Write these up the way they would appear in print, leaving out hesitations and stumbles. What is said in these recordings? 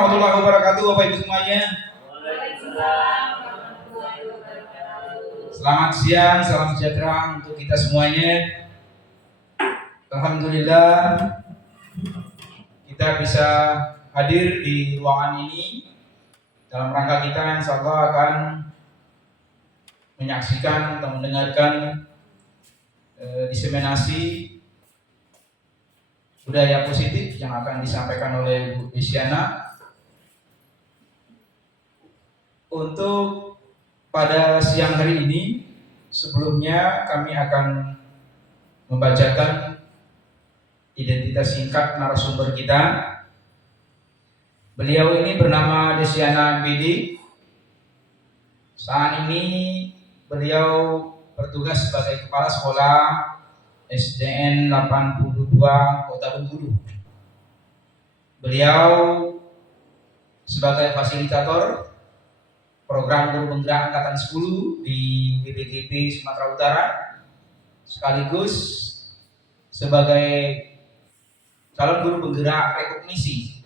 warahmatullahi wabarakatuh, Bapak Ibu semuanya. Selamat siang, salam sejahtera untuk kita semuanya. Alhamdulillah kita bisa hadir di ruangan ini dalam rangka kita insya Allah akan menyaksikan atau mendengarkan diseminasi budaya positif yang akan disampaikan oleh Bu Desiana. Untuk pada siang hari ini, sebelumnya kami akan membacakan identitas singkat narasumber kita. Beliau ini bernama Desiana BD. Saat ini beliau bertugas sebagai Kepala Sekolah SDN 82 Kota Bengkulu. Beliau sebagai fasilitator program guru penggerak angkatan 10 di BPGP Sumatera Utara, sekaligus sebagai calon guru penggerak rekognisi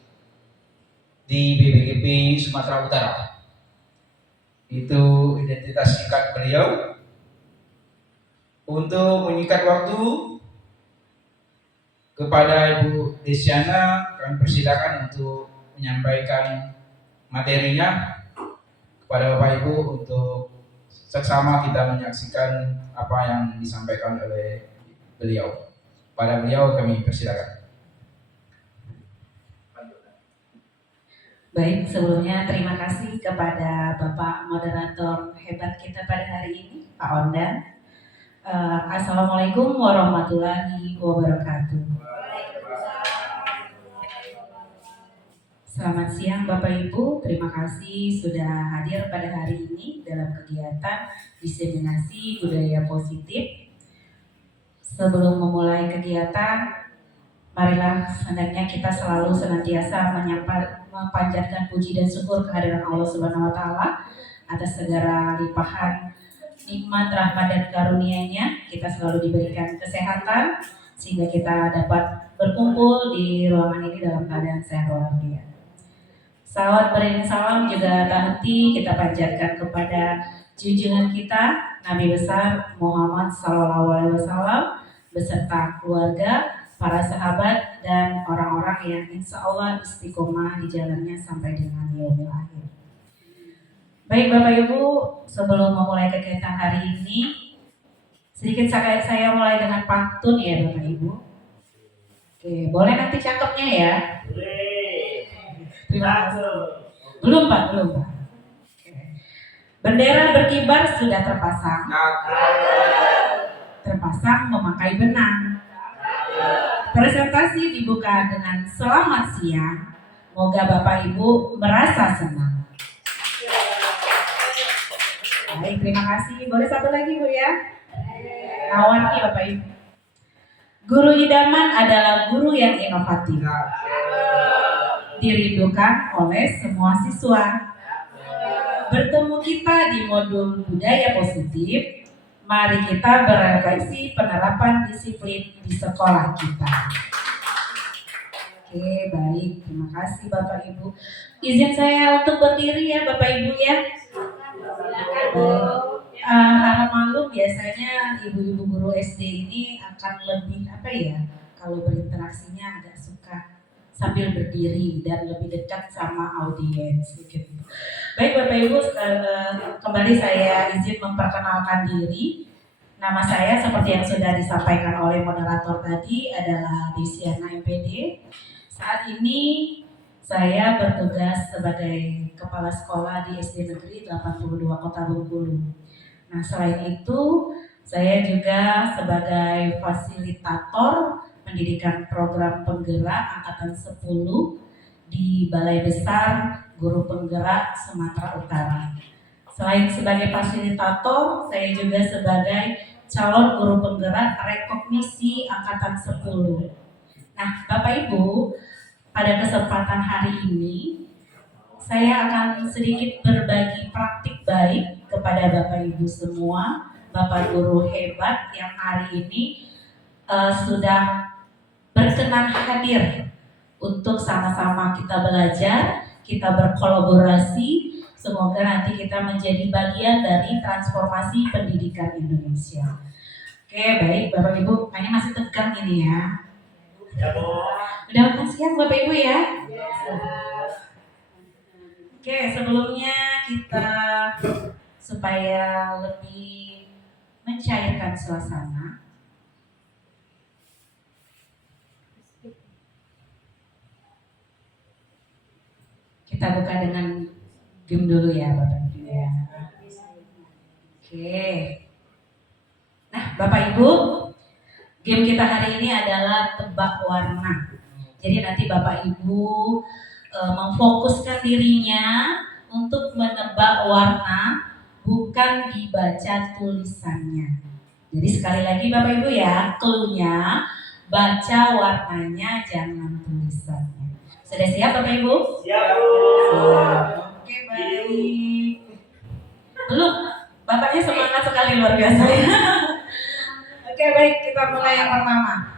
di BPGP Sumatera Utara. Itu identitas singkat beliau. Untuk menyikat waktu kepada Ibu Desiana, kami persilakan untuk menyampaikan materinya kepada Bapak Ibu untuk seksama kita menyaksikan apa yang disampaikan oleh beliau. Pada beliau kami persilakan. Baik, sebelumnya terima kasih kepada Bapak Moderator hebat kita pada hari ini, Pak Ondan. Assalamualaikum warahmatullahi wabarakatuh. Selamat siang Bapak Ibu, terima kasih sudah hadir pada hari ini dalam kegiatan diseminasi budaya positif. Sebelum memulai kegiatan, marilah hendaknya kita selalu senantiasa memanjatkan puji dan syukur kehadiran Allah Subhanahu wa taala atas segala limpahan nikmat, rahmat dan karunia-Nya. Kita selalu diberikan kesehatan sehingga kita dapat berkumpul di ruangan ini dalam keadaan sehat walafiat. Salawat beriring salam juga tak henti kita panjatkan kepada junjungan kita Nabi besar Muhammad SAW beserta keluarga, para sahabat dan orang-orang yang insya Allah istiqomah di jalannya sampai dengan yaumil akhir. Baik Bapak Ibu, sebelum memulai kegiatan hari ini, sedikit saya mulai dengan pantun ya Bapak Ibu. Oke, boleh nanti cakepnya ya? Terima kasih. Belum Pak. Oke. Bendera berkibar sudah terpasang. Terpasang memakai benang. Presentasi dibuka dengan selamat siang. Moga Bapak Ibu merasa senang. Baik, terima kasih. Boleh satu lagi Bu ya? Awani Bapak Ibu. Guru idaman adalah guru yang inovatif. Dirindukan oleh semua siswa. Bertemu kita di modul budaya positif. Mari kita berefleksi penerapan disiplin di sekolah kita. Oke, baik. Terima kasih Bapak Ibu. Izin saya untuk berdiri ya Bapak Ibu ya. Harap maklum biasanya ibu-ibu guru SD ini akan lebih kalau berinteraksinya agak suka sambil berdiri dan lebih dekat sama audiens gitu. Baik Bapak Ibu, kembali saya izin memperkenalkan diri. Nama saya seperti yang sudah disampaikan oleh moderator tadi adalah Desiana MPD. Saat ini saya bertugas sebagai Kepala Sekolah di SD Negeri 82 Kota Bengkulu. Nah, selain itu, saya juga sebagai fasilitator pendidikan program penggerak Angkatan 10 di Balai Besar Guru Penggerak Sumatera Utara. Selain sebagai fasilitator, saya juga sebagai calon guru penggerak rekognisi Angkatan 10. Nah, Bapak Ibu, pada kesempatan hari ini, saya akan sedikit berbagi praktik baik kepada Bapak Ibu semua, Bapak Guru hebat yang hari ini sudah berkenan hadir untuk sama-sama kita belajar kita berkolaborasi. Semoga nanti kita menjadi bagian dari transformasi pendidikan Indonesia. Oke, baik Bapak Ibu, kayaknya masih tegang ini ya. Udah makan siang Bapak Ibu ya? Oke, sebelumnya kita supaya lebih mencairkan suasana, kita buka dengan game dulu ya Bapak Ibu ya. Oke. Nah Bapak Ibu, game kita hari ini adalah tebak warna. Jadi nanti Bapak Ibu memfokuskan dirinya untuk menebak warna, bukan dibaca tulisannya. Jadi sekali lagi Bapak Ibu ya, clue-nya baca warnanya, jangan tulisannya. Sudah siap Bapak Ibu? Siap. Oke, baik. Belum, Bapaknya semangat sekali, luar biasa ya. Oke, baik, kita mulai yang pertama.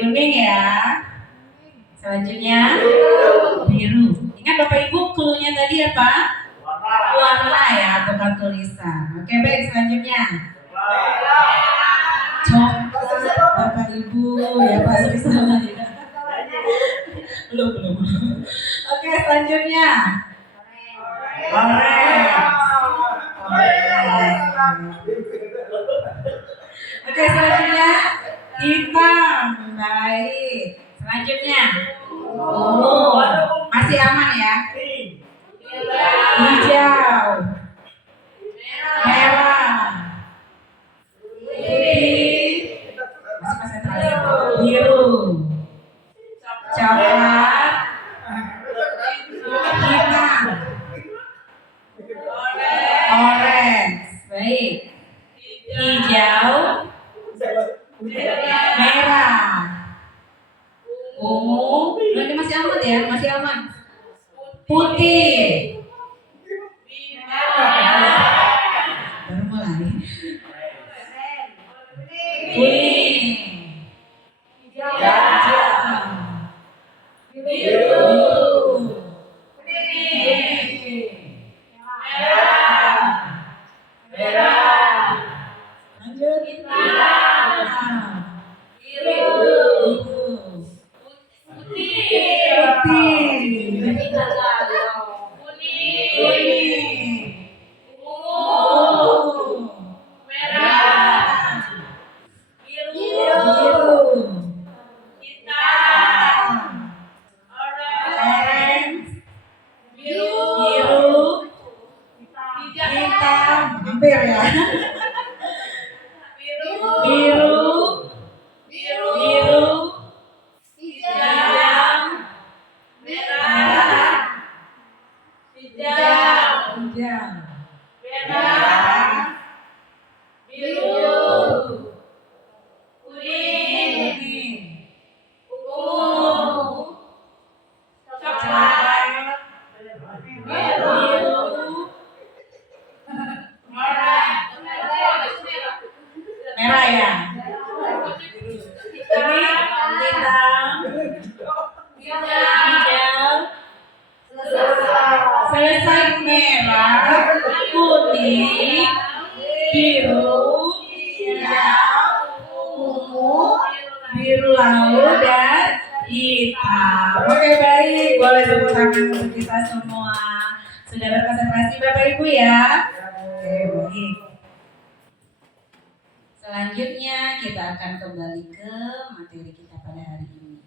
Kuning ya. Selanjutnya biru. Ingat Bapak Ibu, clue-nya tadi apa? Warna ya, bukan tulisan. Oke, baik, selanjutnya coklat Bapak Ibu ya Pak Surisana ya. Belum. Oke, selanjutnya oke, selanjutnya hitam. Baik. Selanjutnya masih aman ya. Hijau, merah, putih, masih konsentrasi, biru, coklat, hitam, orange. Baik. Hijau, merah, ungu. Berarti masih aman ya, masih aman. Putih. Baru mulai. Kuning. Hijau. Biru. Merah. Lanjut. Hampir ya. Biru, hijau, merah, hijau, merah, biru, kuning, ungu, coklat, biru, merah ya. Ini hitam, hijau, selesai merah, kuning, biru, hijau, ungu, biru laut dan hitam. Oke, baik, boleh tepuk tangan untuk kita semua. Sudah berkonsentrasi Bapak Ibu ya. Oke, baik. Selanjutnya kita akan kembali ke materi kita pada hari ini.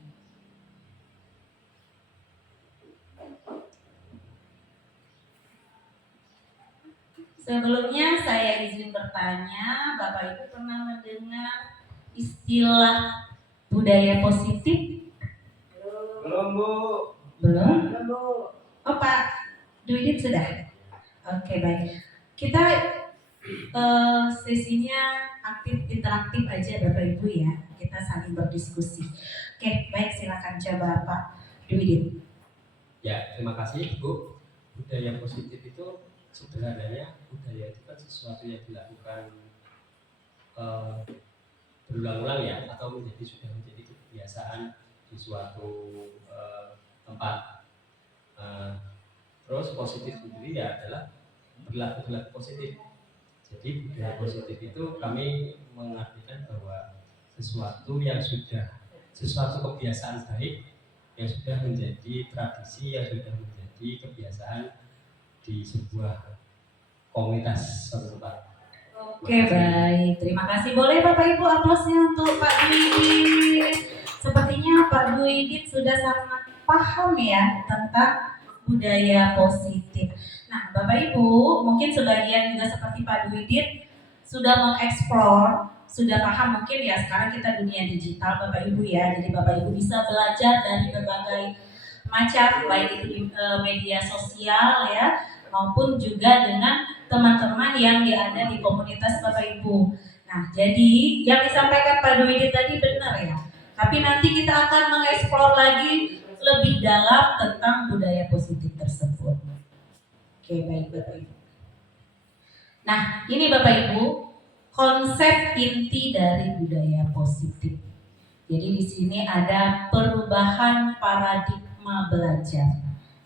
Sebelumnya saya izin bertanya, Bapak Ibu pernah mendengar istilah budaya positif? Belum, Bu. Belum? Oh Pak Dwidit sudah? Oke, baik. Kita sesinya aktif interaktif aja Bapak Ibu ya. Kita saling berdiskusi. Oke, baik, silakan coba Pak Dwidit. Ya, terima kasih Bu. Budaya positif itu sederhananya budaya itu kan sesuatu yang dilakukan berulang-ulang ya, atau sudah menjadi kebiasaan di suatu tempat. Terus positif sendiri ya adalah berlaku positif. Jadi budaya positif itu kami mengartikan bahwa sesuatu kebiasaan baik yang sudah menjadi tradisi, yang sudah menjadi kebiasaan di sebuah komunitas setempat. Oke, baik. Terima kasih. Boleh Bapak Ibu aplausnya untuk Pak Dwi. Sepertinya Pak Dwi sudah sangat paham ya tentang budaya positif. Nah, Bapak Ibu, mungkin sebagian juga seperti Pak Dwi sudah mengeksplor, sudah paham mungkin ya sekarang kita dunia digital Bapak Ibu ya. Jadi Bapak Ibu bisa belajar dari berbagai macam, baik itu di media sosial ya, maupun juga dengan teman-teman yang ada di komunitas Bapak Ibu. Nah, jadi yang disampaikan Pak Dwi tadi benar ya. Tapi nanti kita akan mengeksplor lagi lebih dalam tentang budaya positif tersebut. Oke, baik Bapak Ibu. Nah, ini Bapak Ibu, konsep inti dari budaya positif. Jadi di sini ada perubahan paradigma belajar.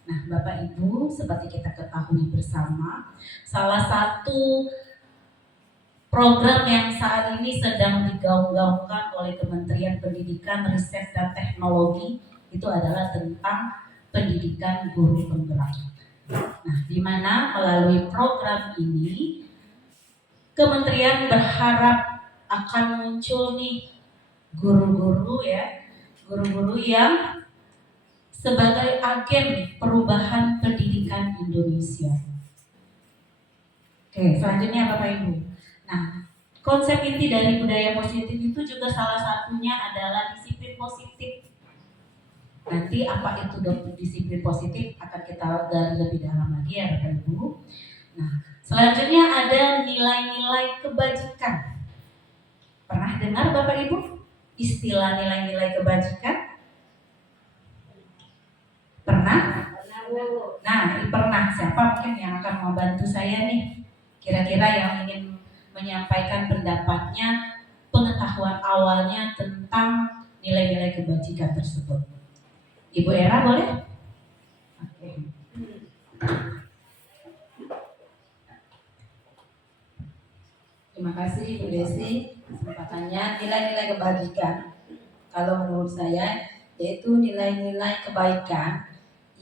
Nah, Bapak Ibu, seperti kita ketahui bersama, salah satu program yang saat ini sedang digaung-gaungkan oleh Kementerian Pendidikan, Riset dan Teknologi itu adalah tentang pendidikan guru penggerak. Nah, di mana melalui program ini Kementerian berharap akan muncul nih guru-guru yang sebagai agen perubahan pendidikan Indonesia. Oke, selanjutnya Bapak Ibu. Nah, konsep inti dari budaya positif itu juga salah satunya adalah disiplin positif. Nanti apa itu disiplin positif akan kita gali lebih dalam lagi ya Bapak Ibu. Nah, selanjutnya ada nilai-nilai kebajikan. Pernah dengar Bapak Ibu istilah nilai-nilai kebajikan? Pernah? Nah, pernah. Siapa mungkin yang akan membantu saya nih? Kira-kira yang ingin menyampaikan pendapatnya, pengetahuan awalnya tentang nilai-nilai kebajikan tersebut. Ibu Era boleh? Oke. Terima kasih Bu Desi kesempatannya. Nilai-nilai kebajikan, kalau menurut saya, yaitu nilai-nilai kebaikan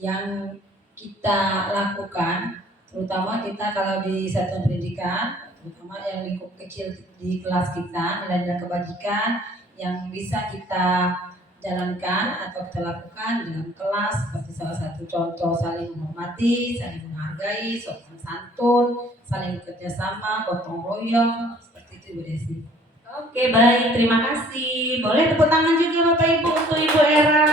yang kita lakukan, terutama kita kalau di satuan pendidikan, terutama yang lingkup kecil di kelas kita, nilai-nilai kebajikan yang bisa kita jalankan atau kita lakukan dalam kelas, seperti salah satu contoh saling menghormati, saling menghargai, sopan santun, saling bekerja sama, gotong royong, seperti itu Bu Desi. Oke, baik, terima kasih. Boleh tepuk tangan juga Bapak Ibu untuk Ibu Era.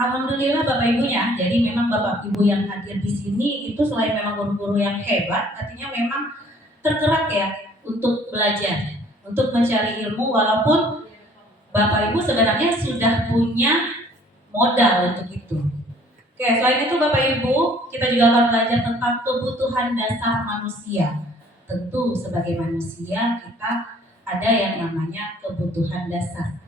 Alhamdulillah Bapak Ibunya. Jadi memang Bapak Ibu yang hadir di sini itu selain memang guru-guru yang hebat, artinya memang tergerak ya untuk belajar, untuk mencari ilmu walaupun Bapak Ibu sebenarnya sudah punya modal untuk itu. Oke, selain itu Bapak Ibu, kita juga akan belajar tentang kebutuhan dasar manusia. Tentu sebagai manusia kita ada yang namanya kebutuhan dasar.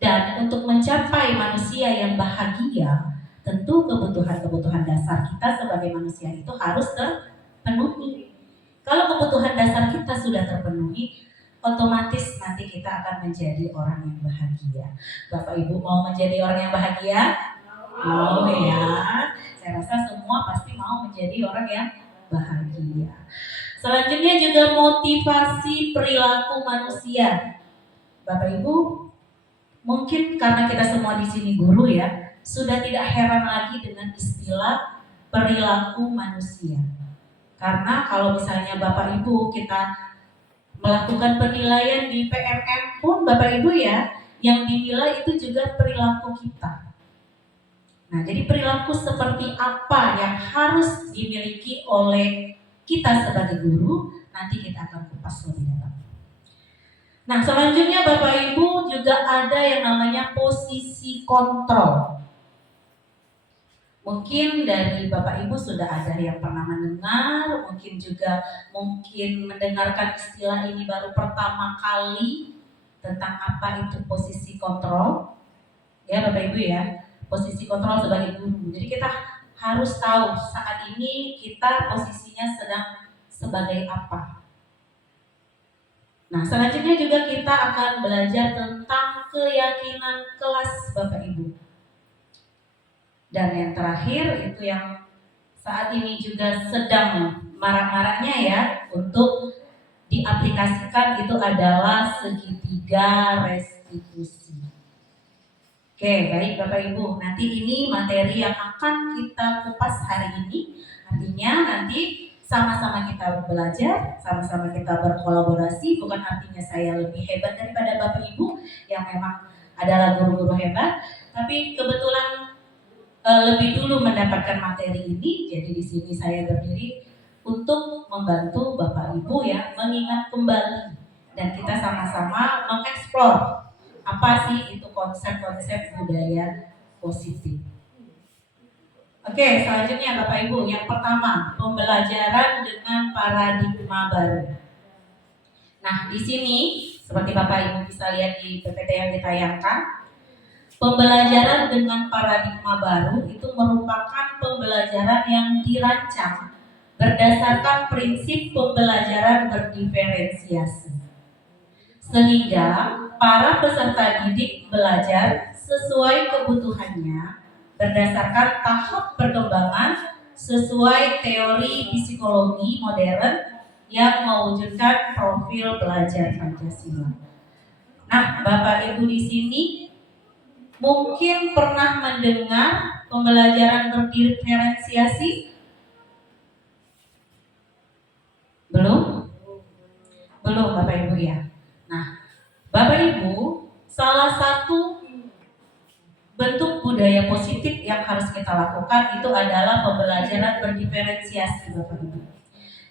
Dan untuk mencapai manusia yang bahagia, tentu kebutuhan-kebutuhan dasar kita sebagai manusia itu harus terpenuhi. Kalau kebutuhan dasar kita sudah terpenuhi, otomatis nanti kita akan menjadi orang yang bahagia. Bapak Ibu mau menjadi orang yang bahagia? Mau ya. Saya rasa semua pasti mau menjadi orang yang bahagia. Selanjutnya juga motivasi perilaku manusia. Bapak Ibu, mungkin karena kita semua di sini guru ya, sudah tidak heran lagi dengan istilah perilaku manusia. Karena kalau misalnya Bapak Ibu kita melakukan penilaian di PMM pun Bapak Ibu ya, yang dinilai itu juga perilaku kita. Nah, jadi perilaku seperti apa yang harus dimiliki oleh kita sebagai guru, nanti kita akan kupas lebih dalam. Nah, selanjutnya Bapak Ibu juga ada yang namanya posisi kontrol. Mungkin dari Bapak Ibu sudah ada yang pernah mendengar, mungkin mendengarkan istilah ini baru pertama kali tentang apa itu posisi kontrol. Ya Bapak Ibu ya, posisi kontrol sebagai guru. Jadi kita harus tahu saat ini kita posisinya sedang sebagai apa. Nah, selanjutnya juga kita akan belajar tentang keyakinan kelas Bapak Ibu. Dan yang terakhir itu yang saat ini juga sedang marak-maraknya ya untuk diaplikasikan itu adalah segitiga restitusi. Oke, baik Bapak Ibu. Nanti ini materi yang akan kita kupas hari ini. Artinya nanti sama-sama kita belajar, sama-sama kita berkolaborasi. Bukan artinya saya lebih hebat daripada Bapak Ibu yang memang adalah guru-guru hebat, tapi kebetulan lebih dulu mendapatkan materi ini. Jadi di sini saya berdiri untuk membantu Bapak Ibu ya mengingat kembali dan kita sama-sama mengeksplor apa sih itu konsep-konsep budaya positif. Oke, selanjutnya Bapak Ibu, yang pertama pembelajaran dengan paradigma baru. Nah, di sini seperti Bapak Ibu bisa lihat di PPT yang ditayangkan, pembelajaran dengan paradigma baru itu merupakan pembelajaran yang dirancang berdasarkan prinsip pembelajaran berdiferensiasi. Sehingga para peserta didik belajar sesuai kebutuhannya berdasarkan tahap perkembangan sesuai teori psikologi modern yang mewujudkan profil belajar Pancasila. Nah, Bapak Ibu di sini mungkin pernah mendengar pembelajaran berdiferensiasi? Belum? Belum Bapak Ibu ya. Nah, Bapak Ibu, salah satu bentuk budaya positif yang harus kita lakukan itu adalah pembelajaran berdiferensiasi Bapak Ibu.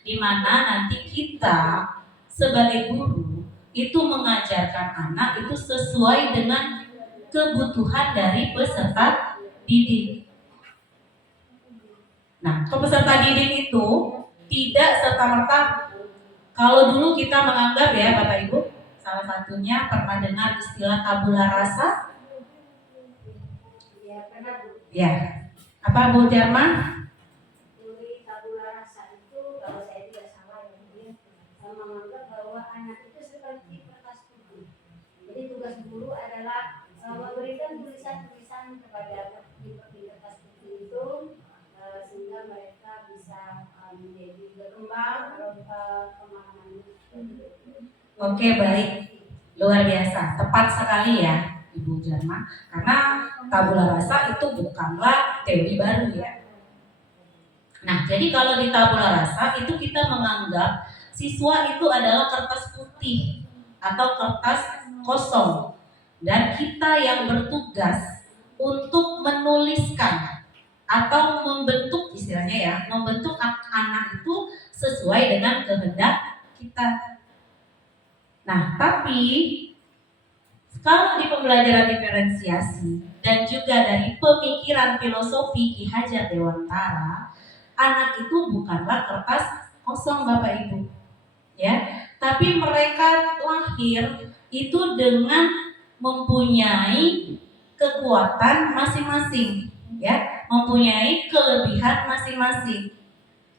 Di mana nanti kita sebagai guru itu mengajarkan anak itu sesuai dengan kebutuhan dari peserta didik. Nah, peserta didik itu tidak serta-merta, kalau dulu kita menganggap ya Bapak Ibu, salah satunya pernah dengar istilah tabula rasa? Ya, pernah Bu. Ya. Apa Bu Jarman? Teori tabula rasa itu kalau saya tidak salah ya, dia menganggap bahwa anak itu seperti kertas putih. Jadi tugas guru adalah memberikan tulisan-tulisan kepada di kertas putih itu sehingga mereka bisa menjadi berkembang pemahamannya. Oke, baik. Luar biasa. Tepat sekali ya Ibu Jarman. Karena tabula rasa itu bukanlah teori baru ya. Nah, jadi kalau di tabula rasa itu kita menganggap siswa itu adalah kertas putih atau kertas kosong. Dan kita yang bertugas untuk menuliskan atau membentuk istilahnya ya, membentuk anak itu sesuai dengan kehendak kita. Nah, tapi kalau di pembelajaran diferensiasi dan juga dari pemikiran filosofi Ki Hajar Dewantara, anak itu bukanlah kertas kosong Bapak Ibu. Ya, tapi mereka lahir itu dengan mempunyai kekuatan masing-masing, ya, mempunyai kelebihan masing-masing.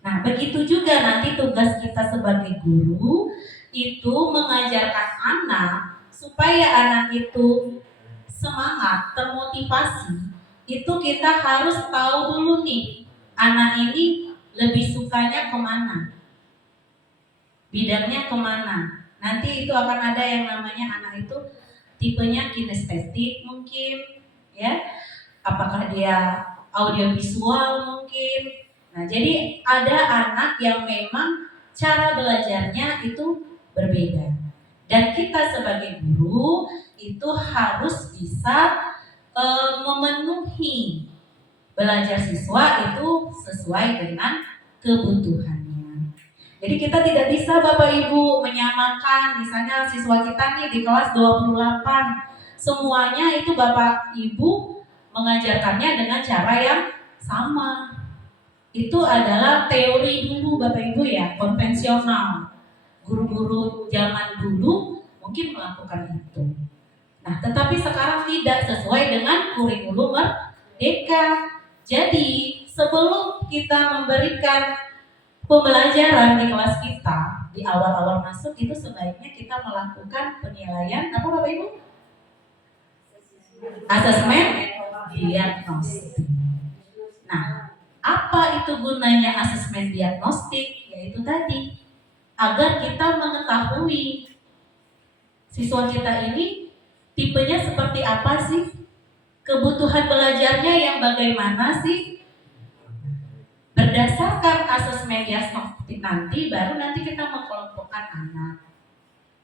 Nah, begitu juga nanti tugas kita sebagai guru itu mengajarkan anak supaya anak itu semangat, termotivasi. Itu kita harus tahu dulu nih, anak ini lebih sukanya kemana, bidangnya kemana. Nanti itu akan ada yang namanya anak itu tipenya kinestetik mungkin, ya. Apakah dia audiovisual mungkin. Nah, jadi ada anak yang memang cara belajarnya itu berbeda. Dan kita sebagai guru itu harus bisa memenuhi belajar siswa itu sesuai dengan kebutuhannya. Jadi kita tidak bisa Bapak Ibu menyamakan misalnya siswa kita nih di kelas 28 semuanya itu Bapak Ibu mengajarkannya dengan cara yang sama. Itu adalah teori dulu Bapak Ibu ya, konvensional. Guru-guru zaman dulu mungkin melakukan itu. Nah, tetapi sekarang tidak sesuai dengan kurikulum merdeka. Jadi sebelum kita memberikan pembelajaran di kelas kita, di awal-awal masuk itu sebaiknya kita melakukan penilaian apa Bapak Ibu? Asesmen diagnostik. Nah, apa itu gunanya asesmen diagnostik? Yaitu tadi, agar kita mengetahui siswa kita ini tipenya seperti apa sih? Kebutuhan belajarnya yang bagaimana sih? Berdasarkan asesmen diagnostik nanti, baru nanti kita mengkelompokkan anak.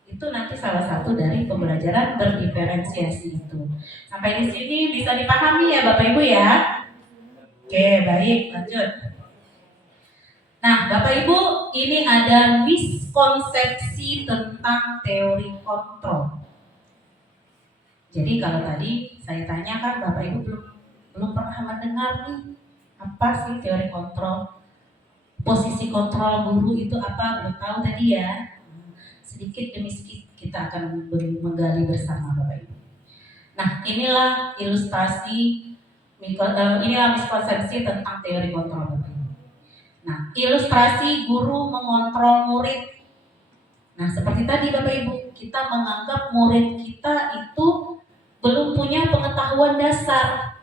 Itu nanti salah satu dari pembelajaran berdiferensiasi itu. Sampai di sini bisa dipahami ya Bapak Ibu ya? Oke, baik, lanjut. Nah, Bapak Ibu, ini ada miskonsepsi tentang teori kontrol. Jadi kalau tadi saya tanyakan Bapak Ibu belum pernah mendengar nih apa sih teori kontrol? Posisi kontrol guru itu apa? Belum tahu tadi ya. Sedikit demi sedikit kita akan menggali bersama Bapak Ibu. Nah, inilah ilustrasi, inilah miskonsepsi tentang teori kontrol Bapak Ibu. Nah, ilustrasi guru mengontrol murid. Nah, seperti tadi Bapak Ibu, kita menganggap murid kita itu belum punya pengetahuan dasar.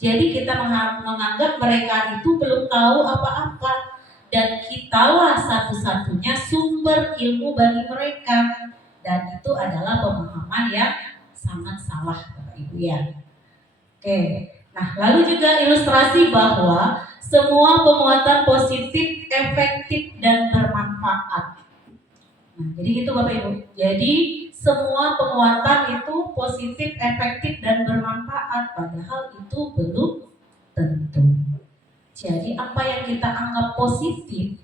Jadi kita menganggap mereka itu belum tahu apa-apa. Dan kitalah satu-satunya sumber ilmu bagi mereka. Dan itu adalah pemahaman yang sangat salah Bapak Ibu ya. Oke, nah lalu juga ilustrasi bahwa semua penguatan positif, efektif, dan bermanfaat. Nah, jadi gitu Bapak Ibu. Jadi semua penguatan itu positif, efektif, dan bermanfaat. Padahal itu belum tentu. Jadi apa yang kita anggap positif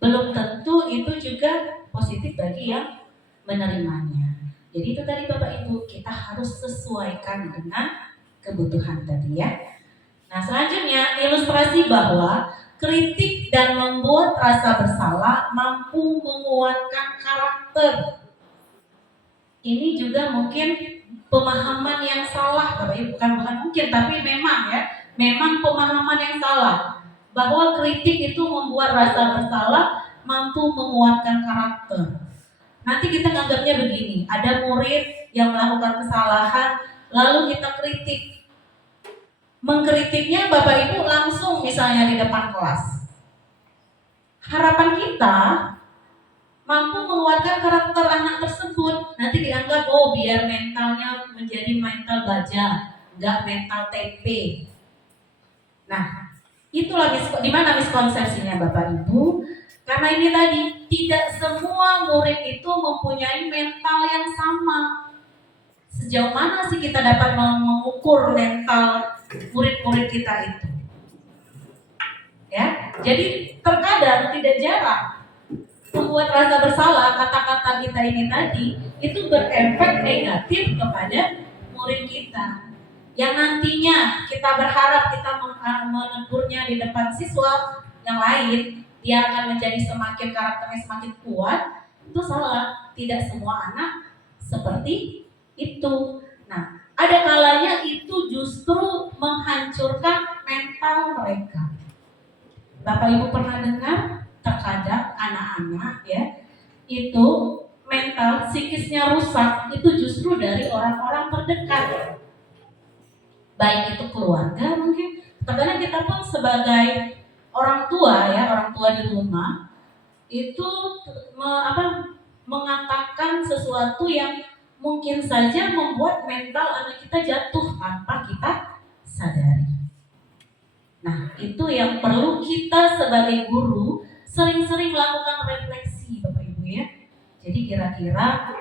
belum tentu itu juga positif bagi yang menerimanya. Jadi itu tadi Bapak Ibu, kita harus sesuaikan dengan kebutuhan tadi ya. Nah selanjutnya ilustrasi bahwa kritik dan membuat rasa bersalah mampu menguatkan karakter. Ini juga mungkin pemahaman yang salah Bapak Ibu, bukan mungkin tapi memang ya. Memang pemahaman yang salah bahwa kritik itu membuat rasa bersalah mampu menguatkan karakter. Nanti kita nganggapnya begini, ada murid yang melakukan kesalahan lalu kita kritik. Mengkritiknya Bapak Ibu langsung misalnya di depan kelas. Harapan kita mampu menguatkan karakter anak tersebut. Nanti dianggap biar mentalnya menjadi mental baja, enggak mental TP. Nah, itulah di mana miskonsepsinya Bapak Ibu? Karena ini tadi tidak semua murid itu mempunyai mental yang sama. Sejauh mana sih kita dapat mengukur mental murid-murid kita itu? Ya, jadi terkadang tidak jarang membuat rasa bersalah kata-kata kita ini tadi itu berefek negatif kepada murid kita. Yang nantinya kita berharap kita menegurnya di depan siswa yang lain, dia akan menjadi karakternya semakin kuat, itu salah. Tidak semua anak seperti itu. Nah, ada kalanya itu justru menghancurkan mental mereka. Bapak Ibu pernah dengar terkadang anak-anak ya itu mental psikisnya rusak itu justru dari orang-orang terdekat. Baik itu keluarga mungkin, kadang kita pun sebagai orang tua di rumah itu mengatakan sesuatu yang mungkin saja membuat mental anak kita jatuh tanpa kita sadari. Nah, itu yang perlu kita sebagai guru sering-sering melakukan refleksi Bapak Ibu ya. Jadi kira-kira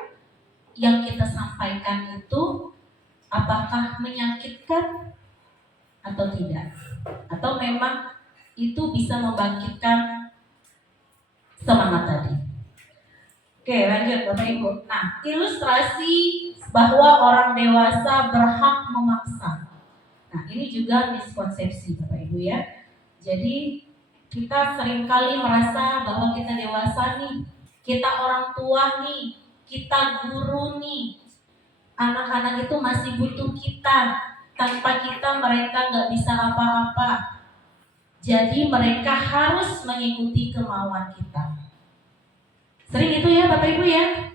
yang kita sampaikan itu apakah menyakitkan atau tidak? Atau memang itu bisa membangkitkan semangat tadi? Oke, lanjut Bapak Ibu. Nah, ilustrasi bahwa orang dewasa berhak memaksa. Nah, ini juga miskonsepsi Bapak Ibu ya. Jadi kita seringkali merasa bahwa kita dewasa nih, kita orang tua nih, kita guru nih. Anak-anak itu masih butuh kita. Tanpa kita mereka nggak bisa apa-apa. Jadi mereka harus mengikuti kemauan kita. Sering itu ya Bapak Ibu ya.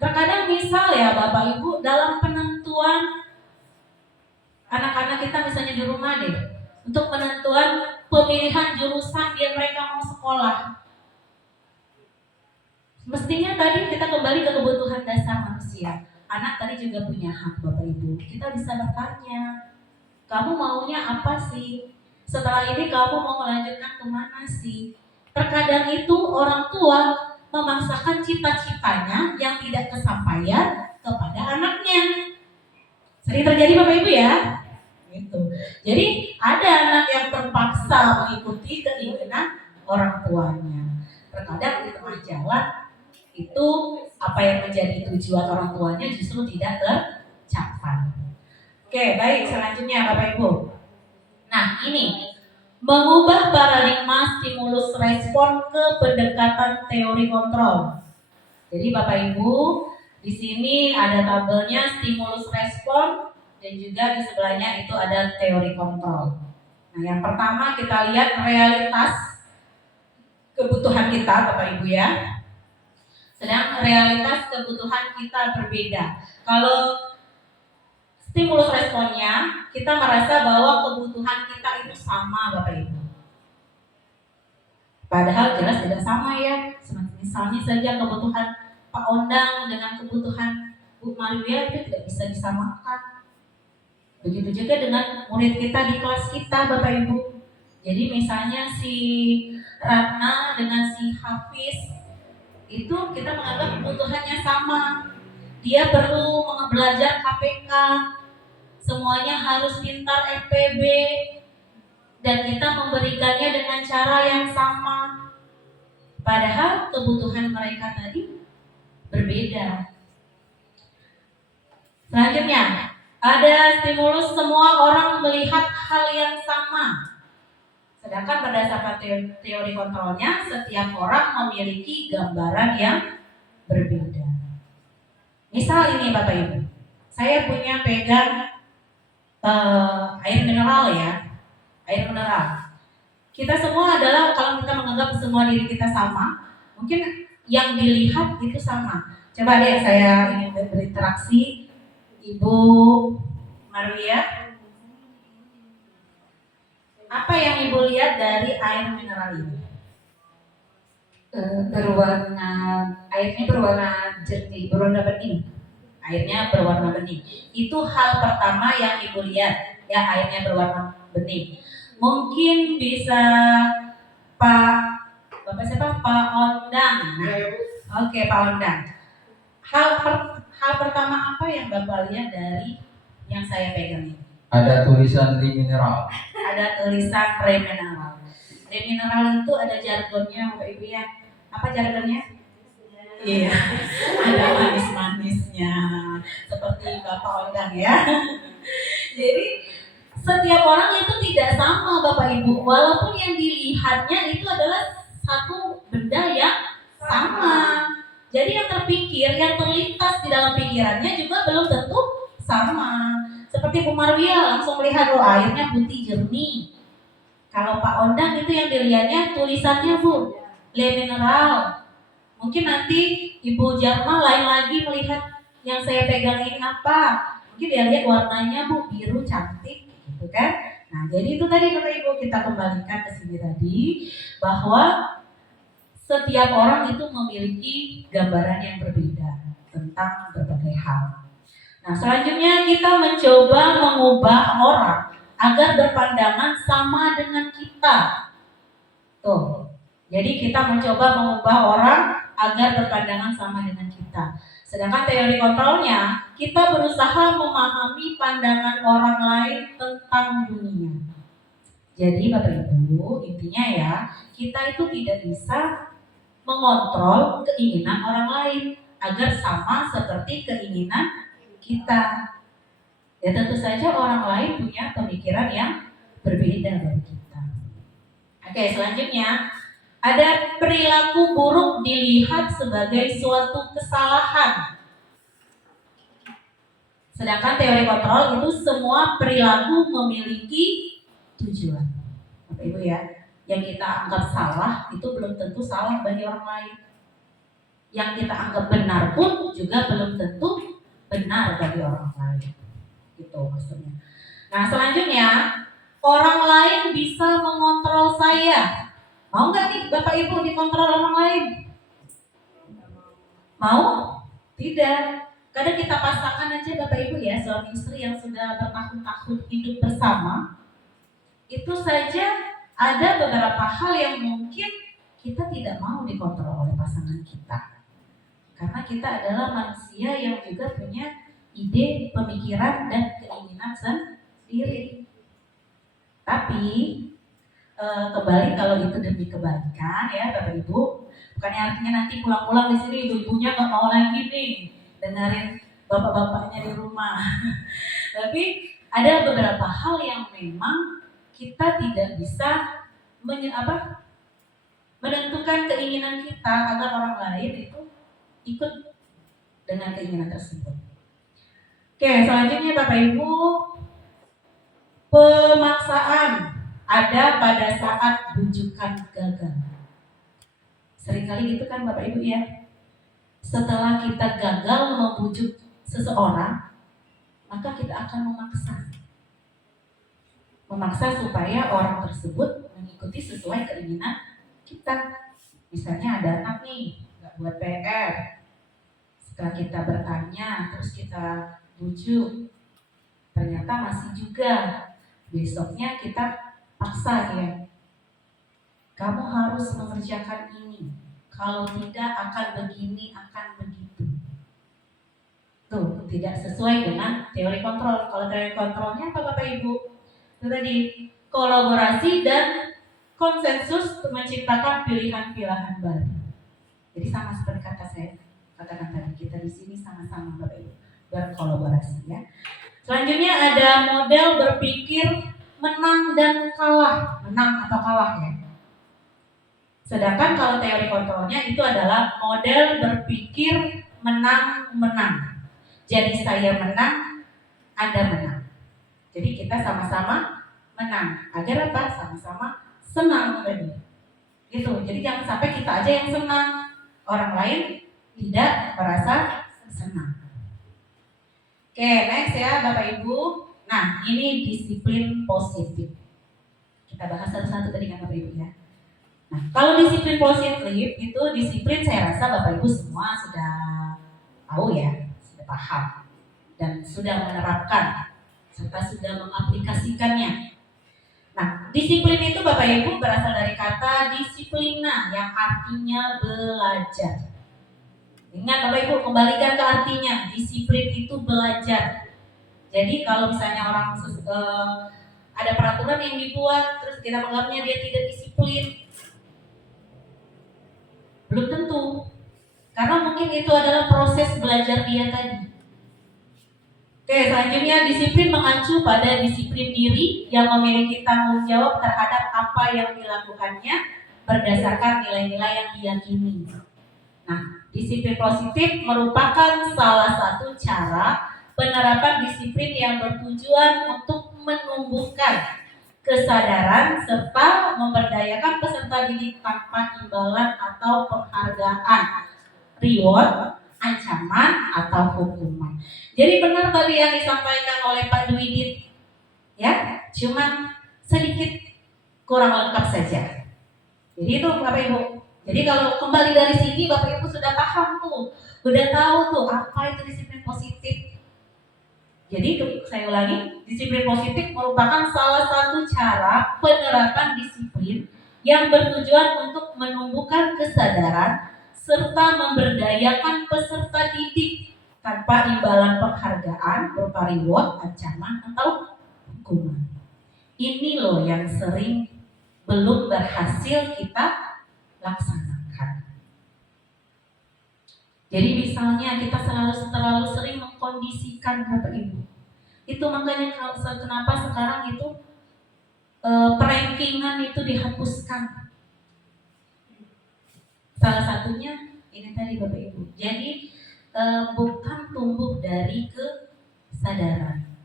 Terkadang misal ya Bapak Ibu dalam penentuan anak-anak kita misalnya di rumah deh, untuk penentuan pemilihan jurusan biar mereka mau sekolah. Mestinya tadi kita kembali ke kebutuhan dasar manusia. Anak tadi juga punya hak Bapak Ibu. Kita bisa bertanya, kamu maunya apa sih? Setelah ini kamu mau melanjutkan kemana sih? Terkadang itu orang tua memaksakan cita-citanya yang tidak kesampaian kepada anaknya. Sering terjadi Bapak Ibu ya? Gitu. Jadi ada anak yang terpaksa mengikuti keinginan orang tuanya. Terkadang di tengah jalan itu apa yang menjadi tujuan orang tuanya justru tidak tercapai. Oke, baik, selanjutnya Bapak Ibu. Nah, ini mengubah paradigma stimulus respon ke pendekatan teori kontrol. Jadi Bapak Ibu, di sini ada tabelnya stimulus respon dan juga di sebelahnya itu ada teori kontrol. Nah, yang pertama kita lihat realitas kebutuhan kita Bapak Ibu ya. Sedang realitas kebutuhan kita berbeda. Kalau stimulus responnya, kita merasa bahwa kebutuhan kita itu sama Bapak Ibu. Padahal jelas tidak sama ya. Misalnya saja kebutuhan Pak Ondang dengan kebutuhan Bu Maria itu tidak bisa disamakan. Begitu juga dengan murid kita di kelas kita Bapak Ibu. Jadi misalnya si Ratna dengan si Hafiz itu kita menganggap kebutuhannya sama. Dia perlu belajar KPK, semuanya harus pintar FPB, dan kita memberikannya dengan cara yang sama. Padahal kebutuhan mereka tadi berbeda. Selanjutnya, ada stimulus semua orang melihat hal yang sama. Sedangkan berdasarkan teori kontrolnya, setiap orang memiliki gambaran yang berbeda. Misal ini Bapak Ibu, saya punya pegang air mineral ya, air mineral. Kita semua adalah, kalau kita menganggap semua diri kita sama, mungkin yang dilihat itu sama. Coba deh saya ingin berinteraksi, Ibu Maria. Apa yang Ibu lihat dari air mineral ini? Airnya berwarna jernih, berwarna bening. Airnya berwarna bening. Itu hal pertama yang Ibu lihat, ya, airnya berwarna bening. Mungkin bisa Bapak siapa? Pak Ondang. Nah, oke, Pak Ondang. Hal pertama apa yang Bapak lihat dari yang saya pegang ini? Ada tulisan di mineral. Ada tulisan remineral. Remineral itu ada jargonnya Bapak Ibu ya. Apa jargonnya? Iya, ada manis-manisnya. Seperti Bapak Ondang ya. Jadi setiap orang itu tidak sama Bapak Ibu. Walaupun yang dilihatnya itu adalah satu benda yang sama. Jadi yang terpikir, yang terlintas di dalam pikirannya juga belum tentu sama. Seperti Bu Marwia langsung melihat, oh airnya putih jernih. Kalau Pak Ondang itu yang dilihatnya tulisannya Bu, le mineral. Mungkin nanti Ibu Jarma lain lagi melihat yang saya pegang ini apa. Mungkin dia lihat warnanya Bu, biru cantik gitu kan. Nah jadi itu tadi Bapak Ibu, kita kembalikan ke sini tadi, bahwa setiap orang itu memiliki gambaran yang berbeda tentang berbagai hal. Nah, selanjutnya kita mencoba mengubah orang agar berpandangan sama dengan kita. Tuh. Jadi kita mencoba mengubah orang agar berpandangan sama dengan kita. Sedangkan teori kontrolnya, kita berusaha memahami pandangan orang lain tentang dunia. Jadi Bapak Ibu, intinya ya, kita itu tidak bisa mengontrol keinginan orang lain agar sama seperti keinginan kita. Ya tentu saja orang lain punya pemikiran yang berbeda dari kita. Oke, selanjutnya ada perilaku buruk dilihat sebagai suatu kesalahan. Sedangkan teori kontrol itu semua perilaku memiliki tujuan. Bapak Ibu ya. Yang kita anggap salah itu belum tentu salah bagi orang lain. Yang kita anggap benar pun juga belum tentu benar bagi orang lain. Gitu maksudnya. Nah selanjutnya, orang lain bisa mengontrol saya. Mau nggak nih Bapak Ibu dikontrol orang lain? Mau? Tidak. Kadang kita pasangan aja Bapak Ibu ya, suami istri yang sudah bertahun-tahun hidup bersama, itu saja ada beberapa hal yang mungkin kita tidak mau dikontrol oleh pasangan kita. Karena kita adalah manusia yang juga punya ide, pemikiran, dan keinginan sendiri. Tapi kembali kalau itu demi kebaikan ya Bapak Ibu, bukannya artinya nanti pulang-pulang di sini ibu-ibunya nggak mau lagi nih dengerin bapak-bapaknya di rumah. Tapi ada beberapa hal yang memang kita tidak bisa menentukan keinginan kita agar orang lain itu ikut dengan keinginan tersebut. Oke, selanjutnya Bapak Ibu, pemaksaan ada pada saat bujukan gagal. Seringkali gitu kan Bapak Ibu ya. Setelah kita gagal membujuk seseorang, maka kita akan memaksa supaya orang tersebut mengikuti sesuai keinginan kita. Misalnya ada anak nih nggak buat PR, setelah kita bertanya terus kita bujuk, ternyata masih juga. Besoknya kita paksa ya, kamu harus mengerjakan ini, kalau tidak akan begini, akan begitu. Tuh, tidak sesuai dengan teori kontrol. Kalau teori kontrolnya apa Bapak Ibu? Itu tadi, kolaborasi dan konsensus untuk menciptakan pilihan-pilihan baru. Jadi sama seperti kata saya katakan tadi, kita di sini sama-sama Bapak Ibu berkolaborasi ya. Selanjutnya ada model berpikir menang dan kalah, menang atau kalah ya. Sedangkan kalau teori kontrolnya itu adalah model berpikir menang-menang. Jadi saya menang, Anda menang. Jadi kita sama-sama menang. Agar apa? Sama-sama senang tadi. Gitu. Jadi jangan sampai kita aja yang senang, orang lain tidak merasa senang. Oke, next ya Bapak Ibu. Nah, ini disiplin positif. Kita bahas satu-satu tadi kan Bapak Ibu ya. Nah, kalau disiplin positif itu disiplin saya rasa Bapak Ibu semua sudah tahu ya, sudah paham dan sudah menerapkan serta sudah mengaplikasikannya. Nah, disiplin itu Bapak Ibu berasal dari kata disiplina yang artinya belajar. Ingat Bapak Ibu, kembalikan ke artinya, disiplin itu belajar. Jadi kalau misalnya orang ada peraturan yang dibuat terus kita menganggapnya dia tidak disiplin, belum tentu, karena mungkin itu adalah proses belajar dia tadi. Oke, selanjutnya disiplin mengacu pada disiplin diri yang memiliki tanggung jawab terhadap apa yang dilakukannya berdasarkan nilai-nilai yang diyakini. Nah, disiplin positif merupakan salah satu cara penerapan disiplin yang bertujuan untuk menumbuhkan kesadaran serta memberdayakan peserta didik tanpa imbalan atau penghargaan, reward, ancaman, atau hukuman. Jadi benar tadi yang disampaikan oleh Pak Dwi Dit, ya, cuman sedikit kurang lengkap saja. Jadi itu Bapak Ibu. Jadi kalau kembali dari sini Bapak Ibu sudah paham tuh, sudah tahu tuh apa itu disiplin positif. Jadi saya ulangi, disiplin positif merupakan salah satu cara penerapan disiplin yang bertujuan untuk menumbuhkan kesadaran serta memberdayakan peserta didik tanpa imbalan penghargaan berupa reward, ancaman, atau hukuman. Ini loh yang sering belum berhasil kita laksanakan. Jadi misalnya kita terlalu sering mengkondisikan Bapak Ibu. Itu makanya kenapa sekarang itu perankingan itu dihapuskan. Salah satunya ini tadi Bapak Ibu. Jadi bukan tumbuh dari kesadaran.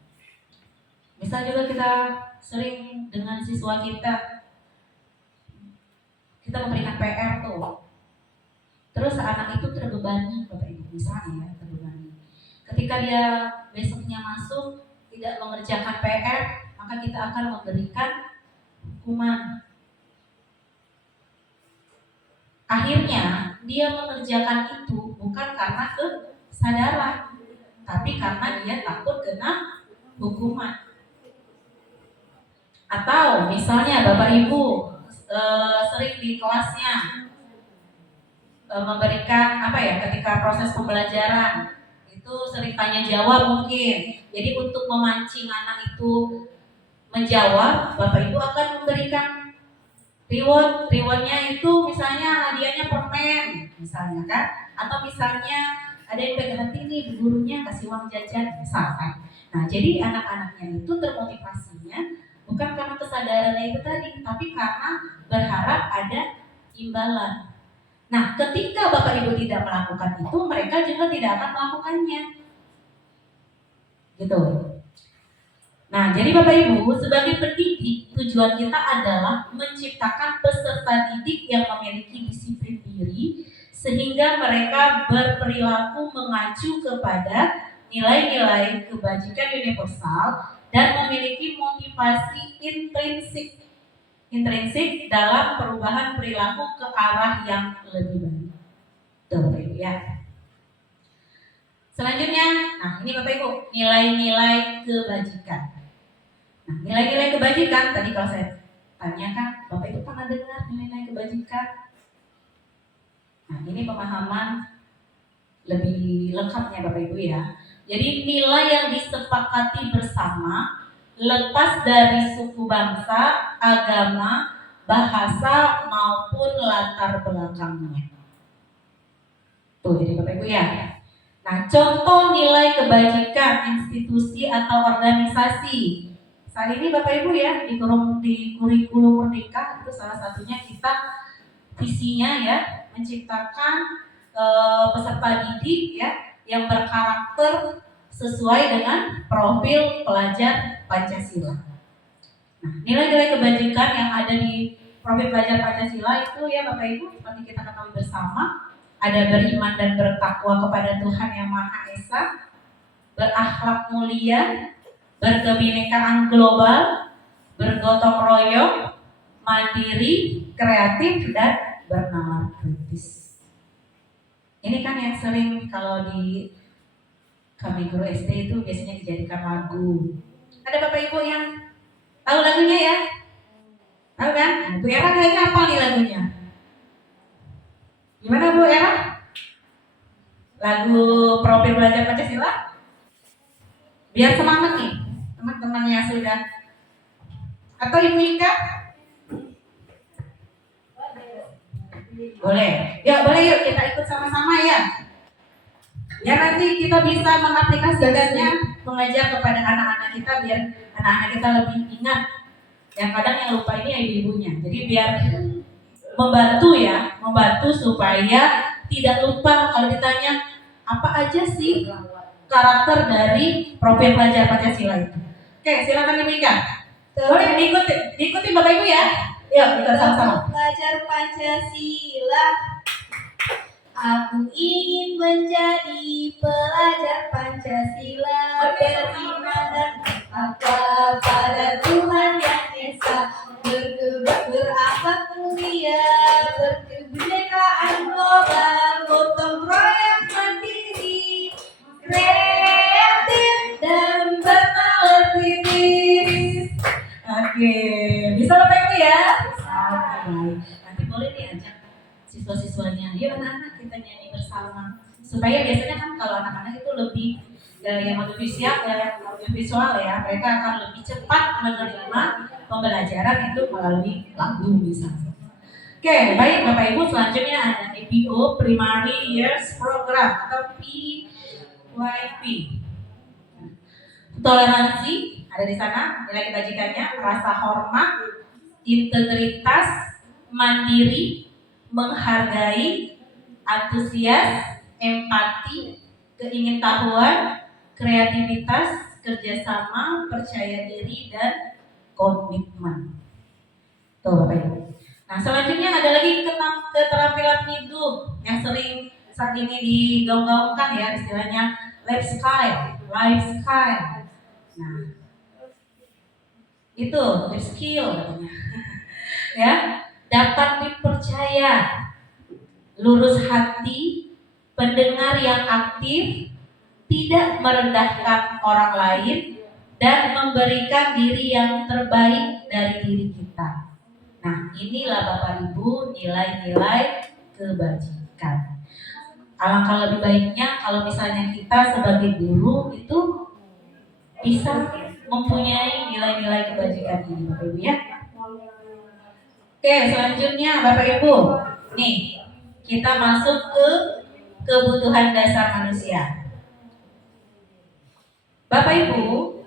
Misal juga kita sering dengan siswa kita, kita memberikan PR tuh. Terus anak itu terbebani, Bapak Ibu, misalnya ya, terbebani. Ketika dia besoknya masuk tidak mengerjakan PR, maka kita akan memberikan hukuman. Akhirnya dia mengerjakan itu bukan karena kesadaran, tapi karena dia takut kena hukuman. Atau misalnya Bapak Ibu sering di kelasnya memberikan ketika proses pembelajaran itu sering tanya jawab mungkin. Jadi untuk memancing anak itu menjawab, Bapak Ibu akan memberikan rewardnya itu misalnya hadiahnya permen misalnya kan, atau misalnya ada yang baik hati nih gurunya kasih uang jajan misalkan. Nah jadi anak-anaknya itu termotivasinya bukan karena kesadarannya itu tadi, tapi karena berharap ada imbalan. Nah ketika Bapak Ibu tidak melakukan itu, mereka juga tidak akan melakukannya gitu. Nah, jadi Bapak Ibu, sebagai pendidik, tujuan kita adalah menciptakan peserta didik yang memiliki disiplin diri, sehingga mereka berperilaku mengacu kepada nilai-nilai kebajikan universal dan memiliki motivasi intrinsik dalam perubahan perilaku ke arah yang lebih baik. Tuh, Bapak Ibu ya. Selanjutnya, nah ini Bapak Ibu, nilai-nilai kebajikan. Nah, nilai-nilai kebajikan tadi kalau saya tanyakan, Bapak Ibu pernah dengar nilai-nilai kebajikan? Nah, ini pemahaman lebih lengkapnya Bapak Ibu ya. Jadi nilai yang disepakati bersama lepas dari suku bangsa, agama, bahasa maupun latar belakangnya. Tuh, jadi Bapak Ibu ya. Nah, contoh nilai kebajikan institusi atau organisasi. Saat ini Bapak Ibu ya di kurikulum Merdeka itu salah satunya kita visinya ya menciptakan peserta didik ya yang berkarakter sesuai dengan profil pelajar Pancasila. Nah, nilai-nilai kebajikan yang ada di profil pelajar Pancasila itu ya Bapak Ibu seperti kita ketahui bersama, ada beriman dan bertakwa kepada Tuhan Yang Maha Esa, berakhlak mulia, berkebinekaan global, bergotong royong, mandiri, kreatif, dan bernalar kritis. Ini kan yang sering kalau di kami guru SD itu biasanya dijadikan lagu. Ada Bapak Ibu yang tahu lagunya ya? Tahu kan? Nah, Bu Era kayaknya apa nih lagunya? Gimana Bu Era? Lagu profil belajar Pancasila? Biar semangat nih teman-teman yang sudah. Atau Ibu Ika? Boleh. Ya boleh yuk kita ikut sama-sama ya. Ya nanti kita bisa mengaplikasikannya mengajar kepada anak-anak kita biar anak-anak kita lebih ingat. Yang kadang yang lupa ini ibu-ibunya. Jadi biar membantu supaya tidak lupa kalau ditanya apa aja sih karakter dari profil pelajar Pancasila itu. Oke, silakan Ibu Ika. Boleh diikuti Bapak Ibu ya. Yuk kita sama-sama. Pelajar Pancasila, aku ingin menjadi pelajar Pancasila, beriman dan bertakwa pada Tuhan Yang Esa, berakhlak mulia, berkebinekaan global, gotong royong mandiri, kreatif dan bernalar kritis. Oke, bisa Bapak Ibu ya? Nanti boleh diajak siswa-siswanya, yuk anak-anak kita nyanyi bersama. Supaya biasanya kan kalau anak-anak itu lebih yang lebih visual ya, mereka akan lebih cepat menerima pembelajaran itu melalui lagu misalnya. Oke, baik Bapak Ibu, selanjutnya ada PYP Primary Years Program atau PYP. Toleransi ada di sana, nilai kebajikannya rasa hormat, integritas, mandiri, menghargai, antusias, empati, keingintahuan, kreativitas, kerjasama, percaya diri, dan komitmen. Tuh Bapak Ibu. Nah, selanjutnya ada lagi keterampilan hidup yang sering saat ini digaung-gaungkan ya, istilahnya life skill, life skill. Nah, itu life skill katanya. Ya, dapat dipercaya, lurus hati, pendengar yang aktif, tidak merendahkan orang lain, dan memberikan diri yang terbaik dari diri kita. Nah, inilah Bapak Ibu nilai-nilai kebajikan. Alangkah lebih baiknya kalau misalnya kita sebagai guru itu bisa mempunyai nilai-nilai kebajikan ini, Bapak Ibu ya. Oke, selanjutnya Bapak Ibu, nih kita masuk ke kebutuhan dasar manusia. Bapak Ibu,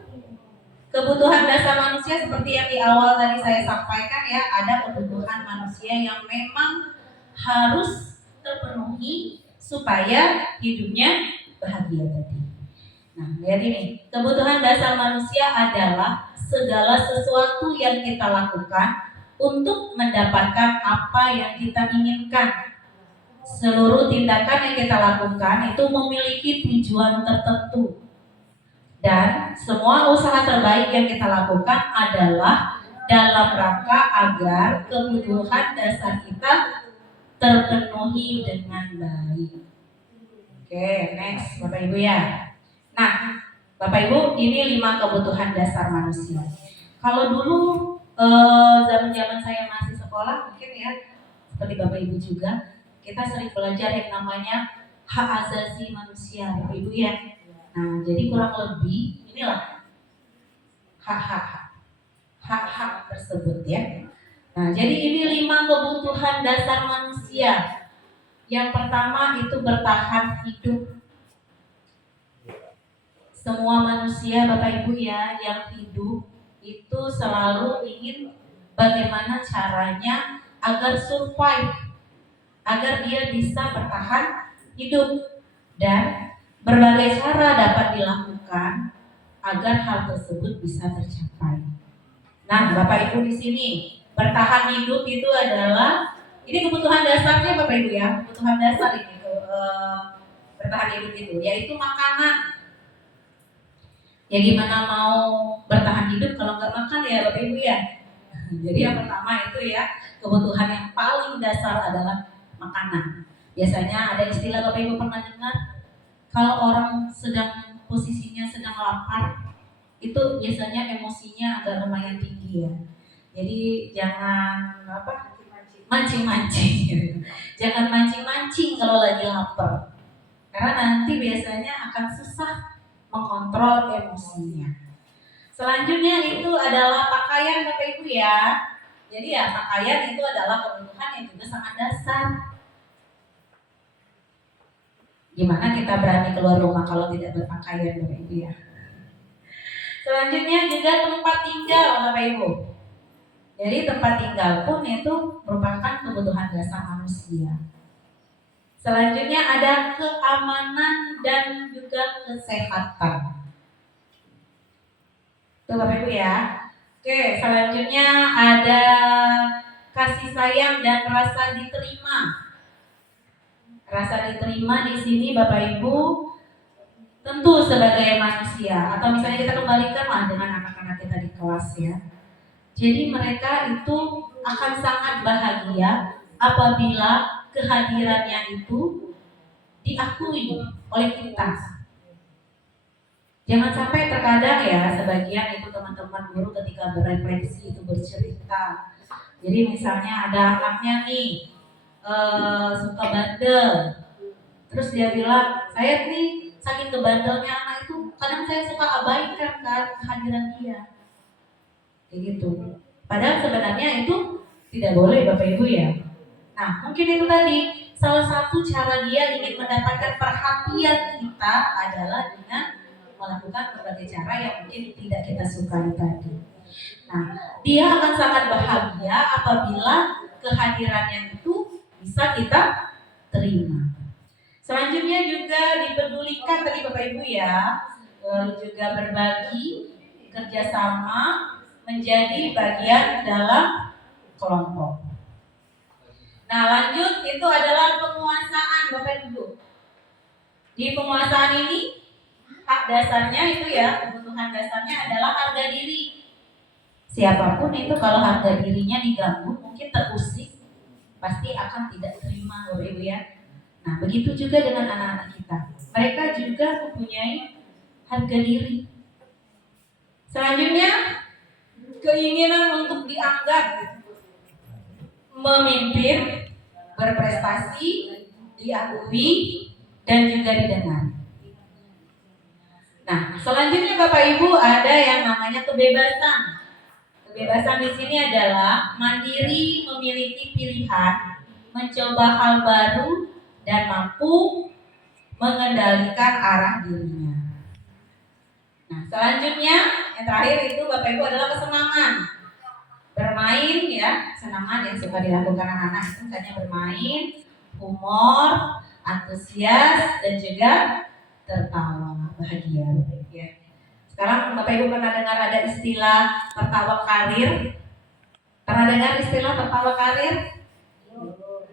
kebutuhan dasar manusia seperti yang di awal tadi saya sampaikan ya, ada kebutuhan manusia yang memang harus terpenuhi supaya hidupnya bahagia tadi. Nah, lihat ini, kebutuhan dasar manusia adalah segala sesuatu yang kita lakukan untuk mendapatkan apa yang kita inginkan. Seluruh tindakan yang kita lakukan itu memiliki tujuan tertentu. Dan semua usaha terbaik yang kita lakukan adalah dalam rangka agar kebutuhan dasar kita terpenuhi dengan baik. Oke, next Bapak Ibu ya. Nah, Bapak Ibu, ini 5 kebutuhan dasar manusia. Kalau dulu zaman-zaman saya masih sekolah, mungkin ya seperti Bapak Ibu juga, kita sering belajar yang namanya hak asasi manusia, Bapak Ibu ya. Nah, jadi kurang lebih inilah hak-hak tersebut ya. Nah, jadi ini 5 kebutuhan dasar manusia. Yang pertama itu bertahan hidup. Semua manusia Bapak Ibu ya yang hidup itu selalu ingin bagaimana caranya agar survive, agar dia bisa bertahan hidup, dan berbagai cara dapat dilakukan agar hal tersebut bisa tercapai. Nah, Bapak Ibu di sini bertahan hidup itu adalah ini kebutuhan dasarnya Bapak Ibu ya, kebutuhan dasar ini bertahan hidup itu yaitu makanan. Ya gimana mau bertahan hidup kalau nggak makan ya Bapak Ibu ya. Jadi yang pertama itu ya kebutuhan yang paling dasar adalah makanan. Biasanya ada istilah Bapak Ibu pernah dengar, kalau orang sedang posisinya sedang lapar, itu biasanya emosinya agak lumayan tinggi ya. Jadi jangan mancing-mancing. Jangan mancing-mancing kalau lagi lapar. Karena nanti biasanya akan susah mengontrol emosinya. Selanjutnya itu adalah pakaian Bapak Ibu ya. Jadi ya pakaian itu adalah kebutuhan yang juga sangat dasar. Gimana kita berani keluar rumah kalau tidak berpakaian Bapak Ibu ya. Selanjutnya juga tempat tinggal Bapak Ibu. Jadi tempat tinggal pun itu merupakan kebutuhan dasar manusia. Selanjutnya ada keamanan dan juga kesehatan. Tuh Bapak Ibu ya. Oke, selanjutnya ada kasih sayang dan rasa diterima. Rasa diterima di sini Bapak Ibu tentu sebagai manusia, atau misalnya kita kembalikan lah dengan anak-anak kita di kelas ya. Jadi mereka itu akan sangat bahagia apabila kehadirannya itu diakui oleh kita. Jangan sampai terkadang ya sebagian itu teman-teman guru ketika berefleksi itu bercerita. Jadi misalnya ada anaknya nih suka bandel, terus dia bilang, saya nih saking kebandelnya anak itu kadang saya suka abaikan kehadiran dia, kayak gitu. Padahal sebenarnya itu tidak boleh Bapak Ibu ya. Nah mungkin itu tadi salah satu cara dia ingin mendapatkan perhatian kita adalah dengan melakukan berbagai cara yang mungkin tidak kita sukai tadi. Nah dia akan sangat bahagia apabila kehadirannya itu bisa kita terima. Selanjutnya juga dipedulikan tadi Bapak Ibu ya, lalu juga berbagi, kerjasama, menjadi bagian dalam kelompok. Nah, lanjut itu adalah penguasaan Bapak Ibu. Di penguasaan ini hak dasarnya itu ya, kebutuhan dasarnya adalah harga diri. Siapapun itu kalau harga dirinya diganggu, mungkin terusik, pasti akan tidak terima Bapak Ibu ya. Nah, begitu juga dengan anak-anak kita. Mereka juga mempunyai harga diri. Selanjutnya, keinginan untuk dianggap memimpin, berprestasi, diakui, dan juga didengar. Nah, selanjutnya Bapak Ibu ada yang namanya kebebasan. Kebebasan di sini adalah mandiri, memiliki pilihan, mencoba hal baru, dan mampu mengendalikan arah dirinya. Nah, selanjutnya yang terakhir itu Bapak Ibu adalah kesenangan. Bermain ya, kesenangan yang suka dilakukan anak-anak itu misalnya bermain, humor, antusias, dan juga tertawa, bahagia ya. Sekarang Bapak Ibu pernah dengar ada istilah tertawa karir? Pernah dengar istilah tertawa karir?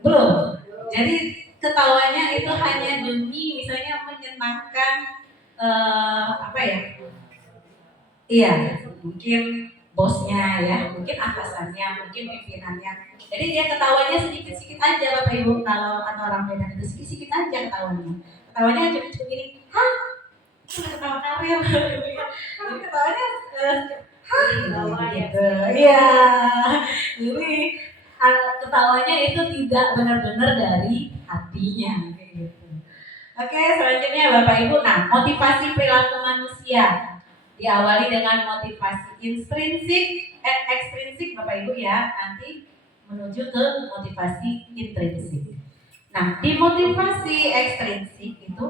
Belum. Jadi ketawanya itu hanya demi misalnya menyenangkan apa ya? Iya, mungkin bosnya ya, mungkin atasannya, mungkin pimpinannya. Jadi dia ketawanya sedikit-sedikit aja Bapak Ibu, kalau kata orang Medan itu sedikit-sedikit aja ketawanya. Ketawanya cuma gini, hah? Itu ketawa karir. Jadi ketawanya gitu. Iya. Jadi ketawanya itu tidak benar-benar dari hatinya kayak gitu. Oke, selanjutnya Bapak Ibu, nah motivasi perilaku manusia diawali dengan motivasi ekstrinsik Bapak Ibu ya, nanti menuju ke motivasi intrinsik. Nah, di motivasi ekstrinsik itu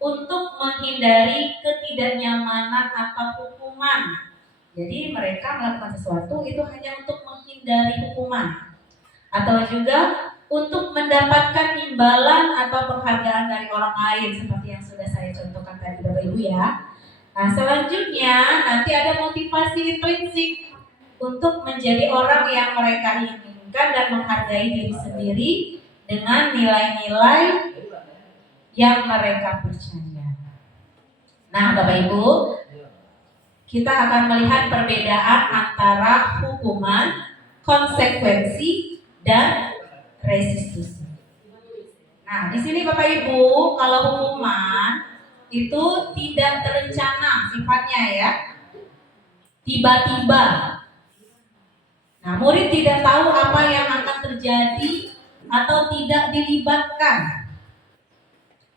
untuk menghindari ketidaknyamanan atau hukuman. Jadi mereka melakukan sesuatu itu hanya untuk menghindari hukuman atau juga untuk mendapatkan imbalan atau penghargaan dari orang lain seperti yang sudah saya contohkan tadi Bapak Ibu ya. Nah, selanjutnya nanti ada motivasi intrinsik untuk menjadi orang yang mereka inginkan dan menghargai diri sendiri dengan nilai-nilai yang mereka percaya. Nah, Bapak Ibu, kita akan melihat perbedaan antara hukuman, konsekuensi, dan restitusi. Nah, di sini Bapak Ibu, kalau hukuman itu tidak terencana sifatnya ya, tiba-tiba. Nah, murid tidak tahu apa yang akan terjadi atau tidak dilibatkan.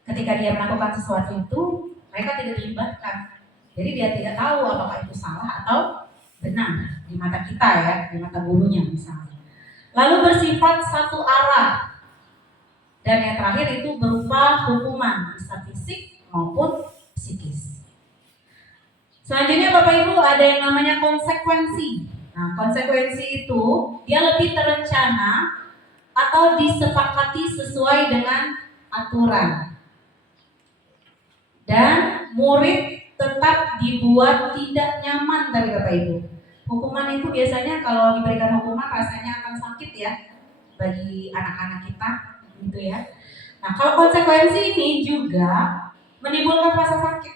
Ketika dia melakukan sesuatu itu, mereka tidak dilibatkan. Jadi dia tidak tahu apakah itu salah atau benar di mata kita ya, di mata gurunya misalnya. Lalu bersifat satu arah. Dan yang terakhir itu berupa hukuman, bisa fisik maupun psikis. Selanjutnya Bapak Ibu ada yang namanya konsekuensi. Nah, konsekuensi itu dia lebih terencana atau disepakati sesuai dengan aturan. Dan murid tetap dibuat tidak nyaman dari Bapak Ibu. Hukuman itu biasanya kalau diberikan hukuman rasanya akan sakit ya bagi anak-anak kita gitu ya. Nah, kalau konsekuensi ini juga menimbulkan rasa sakit.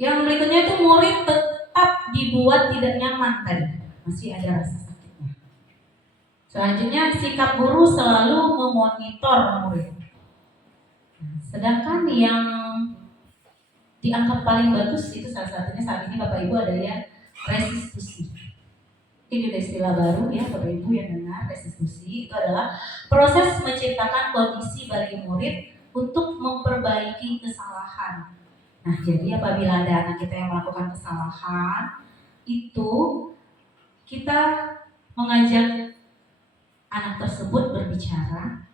Yang berikutnya itu murid tetap dibuat tidak nyaman tadi, masih ada rasa sakitnya. Selanjutnya sikap guru selalu memonitor murid. Sedangkan yang dianggap paling bagus itu salah satunya saat ini Bapak Ibu ada ya restitusi. Ini juga istilah baru ya Bapak Ibu yang dengar. Restitusi itu adalah proses menciptakan kondisi bagi murid untuk memperbaiki kesalahan. Nah, jadi apabila ada anak kita yang melakukan kesalahan, itu kita mengajak anak tersebut berbicara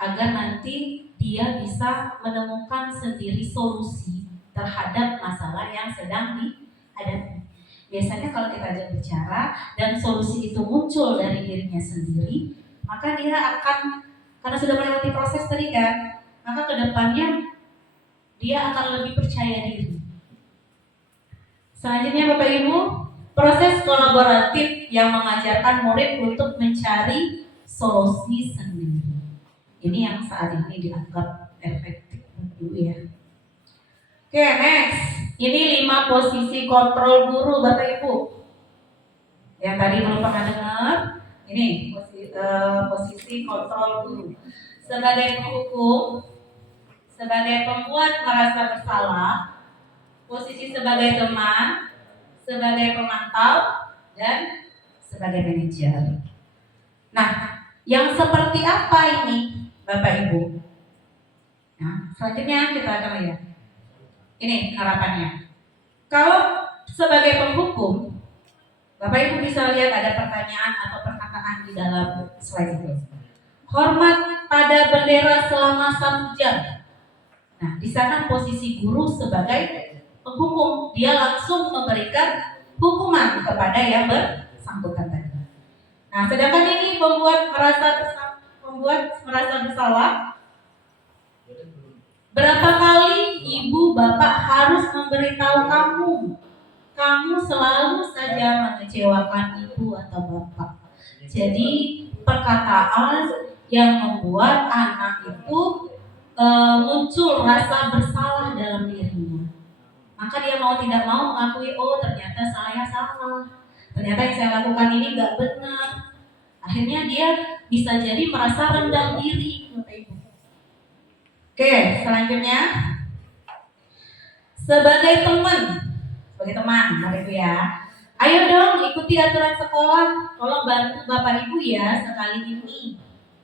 agar nanti dia bisa menemukan sendiri solusi terhadap masalah yang sedang dihadapi. Biasanya kalau kita ajak bicara dan solusi itu muncul dari dirinya sendiri, maka dia akan, karena sudah melewati proses tadi kan, maka kedepannya dia akan lebih percaya diri. Selanjutnya Bapak Ibu, Proses kolaboratif yang mengajarkan murid untuk mencari solusi sendiri. Ini yang saat ini dianggap efektif dulu ya. Oke, next. Ini 5 posisi kontrol guru Bapak Ibu. Yang tadi belum pernah dengar. Ini posisi kontrol guru. Sebagai penghukum, sebagai pembuat merasa bersalah, posisi sebagai teman, sebagai pemantau, dan sebagai manajer. Nah, yang seperti apa ini Bapak Ibu? Nah, selanjutnya kita akan lihat. Ini harapannya. Kalau sebagai penghukum, Bapak Ibu bisa lihat ada pertanyaan atau perkataan di dalam slide itu. Hormat pada bendera selama 1 jam. Nah, di sana posisi guru sebagai penghukum, dia langsung memberikan hukuman kepada yang bersangkutan tadi. Nah, sedangkan ini membuat merasa bersalah. Berapa kali ibu bapak harus memberitahu kamu selalu saja mengecewakan ibu atau bapak. Jadi perkataan yang membuat anak itu muncul rasa bersalah dalam dirinya. Maka dia mau tidak mau mengakui, oh ternyata saya salah, ternyata yang saya lakukan ini gak benar. Akhirnya dia bisa jadi merasa rendah diri. Oke, selanjutnya sebagai teman Bapak Ibu ya. Ayo dong ikuti aturan sekolah, tolong bantu Bapak Ibu ya sekali ini.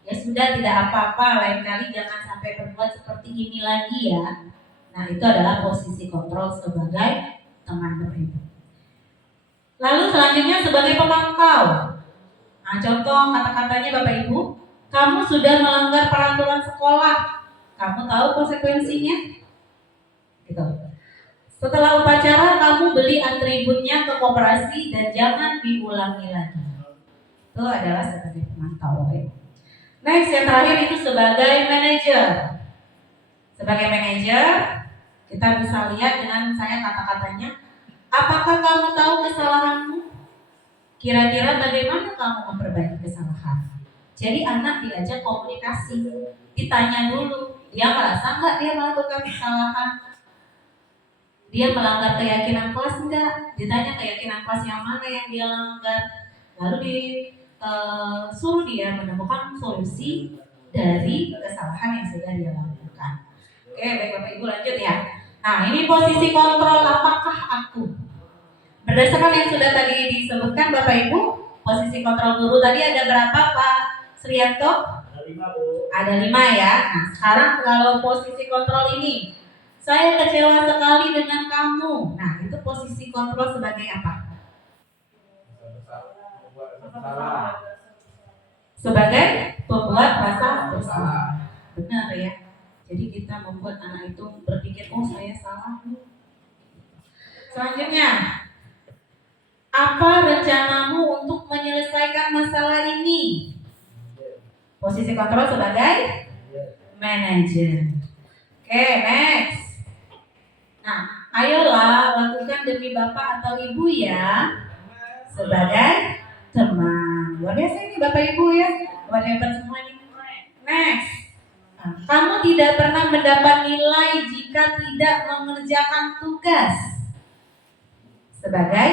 Ya sudah, tidak apa-apa, lain kali jangan sampai berbuat seperti ini lagi ya. Nah, itu adalah posisi kontrol sebagai teman Bapak Ibu. Lalu selanjutnya sebagai pemantau. Nah, contoh kata-katanya Bapak Ibu, kamu sudah melanggar peraturan sekolah. Kamu tahu konsekuensinya? Gitu. Setelah upacara kamu beli atributnya ke koperasi dan jangan diulangi lagi. Itu adalah sebagai pemantau Bapak Ibu. Next, yang terakhir itu sebagai manajer. Sebagai manajer, kita bisa lihat dengan saya kata-katanya, apakah kamu tahu kesalahanmu? Kira-kira bagaimana kamu memperbaiki kesalahan? Jadi anak diajak komunikasi, ditanya dulu, dia merasa nggak dia melakukan kesalahan? Dia melanggar keyakinan kelas enggak? Ditanya keyakinan kelas yang mana yang dia langgar. Lalu disuruh dia menemukan solusi dari kesalahan yang sudah dia lakukan. Oke, baik Bapak Ibu lanjut ya. Nah, ini posisi kontrol apakah aku. Berdasarkan yang sudah tadi disebutkan Bapak Ibu, posisi kontrol guru tadi ada berapa Pak Srianto? Ada 5 Bu. Ada 5 ya. Nah, sekarang kalau posisi kontrol ini, saya kecewa sekali dengan kamu. Nah, itu posisi kontrol sebagai apa? Sebagai pembuat rasa bersalah. Benar ya. Jadi kita membuat anak itu berpikir, oh saya salah. Selanjutnya, apa rencanamu untuk menyelesaikan masalah ini? Posisi kontrol sebagai manajer. Oke, next. Nah, ayolah lakukan demi bapak atau ibu ya. Sebagai teman. Luar biasa ini Bapak Ibu ya. Luar biasa semua ini. Next. Nah, kamu tidak pernah mendapat nilai jika tidak mengerjakan tugas. Sebagai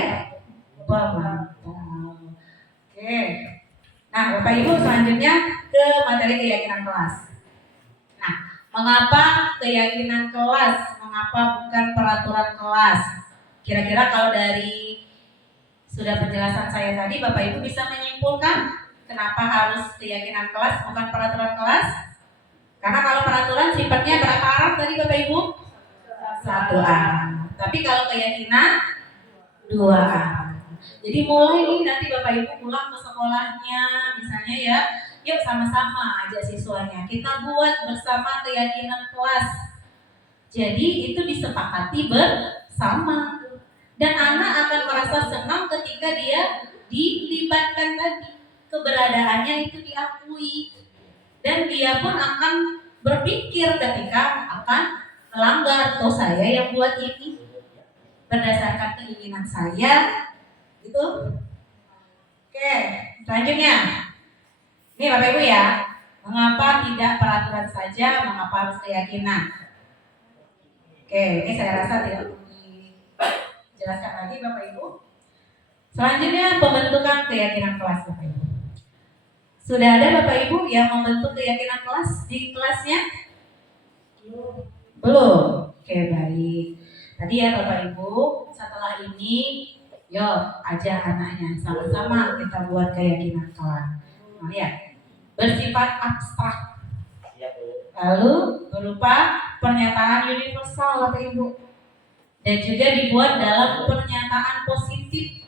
pemantau. Oke. Nah, Bapak Ibu selanjutnya ke materi keyakinan kelas. Nah, mengapa keyakinan kelas? Mengapa bukan peraturan kelas? Kira-kira kalau dari sudah penjelasan saya tadi, Bapak Ibu bisa menyimpulkan kenapa harus keyakinan kelas bukan peraturan kelas? Karena kalau peraturan sifatnya berapa arah tadi Bapak Ibu? 1 arah. Tapi kalau keyakinan 2 arah. Jadi mulai nih nanti Bapak Ibu pulang ke sekolahnya, misalnya ya, yuk sama-sama ajak siswanya. Kita buat bersama keyakinan kelas. Jadi itu disepakati bersama. Dan anak akan merasa senang ketika dia dilibatkan tadi. Keberadaannya itu diakui. Dan dia pun akan berpikir ketika akan melanggar. Toh saya yang buat ini. Berdasarkan keinginan saya, Gitu. Oke, selanjutnya. Ini Bapak Ibu ya. Mengapa tidak peraturan saja, mengapa harus keyakinan? Oke, ini saya rasa tidak perlu dijelaskan lagi Bapak Ibu. Selanjutnya pembentukan keyakinan kelas Bapak Ibu. Sudah ada Bapak Ibu yang membentuk keyakinan kelas di kelasnya? Belum. Oke, baik. Tadi ya Bapak Ibu, setelah ini yuk ajak anaknya sama-sama kita buat keyakinan kelas. Nah, lihat, bersifat abstrak. Lalu berupa pernyataan universal Bapak Ibu. Dan juga dibuat dalam pernyataan positif.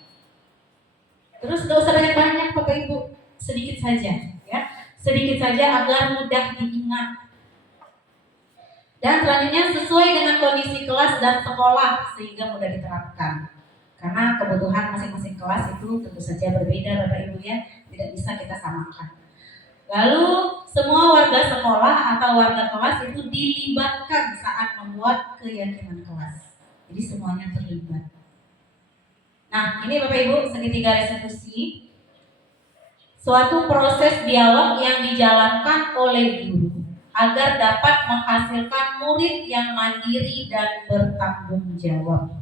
Terus gak usah banyak-banyak Bapak Ibu, sedikit saja ya. Sedikit saja agar mudah diingat. Dan selanjutnya sesuai dengan kondisi kelas dan sekolah sehingga mudah diterapkan. Karena kebutuhan masing-masing kelas itu tentu saja berbeda Bapak Ibu ya, tidak bisa kita samakan. Lalu semua warga sekolah atau warga kelas itu dilibatkan saat membuat keyakinan kelas. Jadi semuanya terlibat. Nah, ini Bapak Ibu segitiga restitusi, suatu proses dialog yang dijalankan oleh guru agar dapat menghasilkan murid yang mandiri dan bertanggung jawab.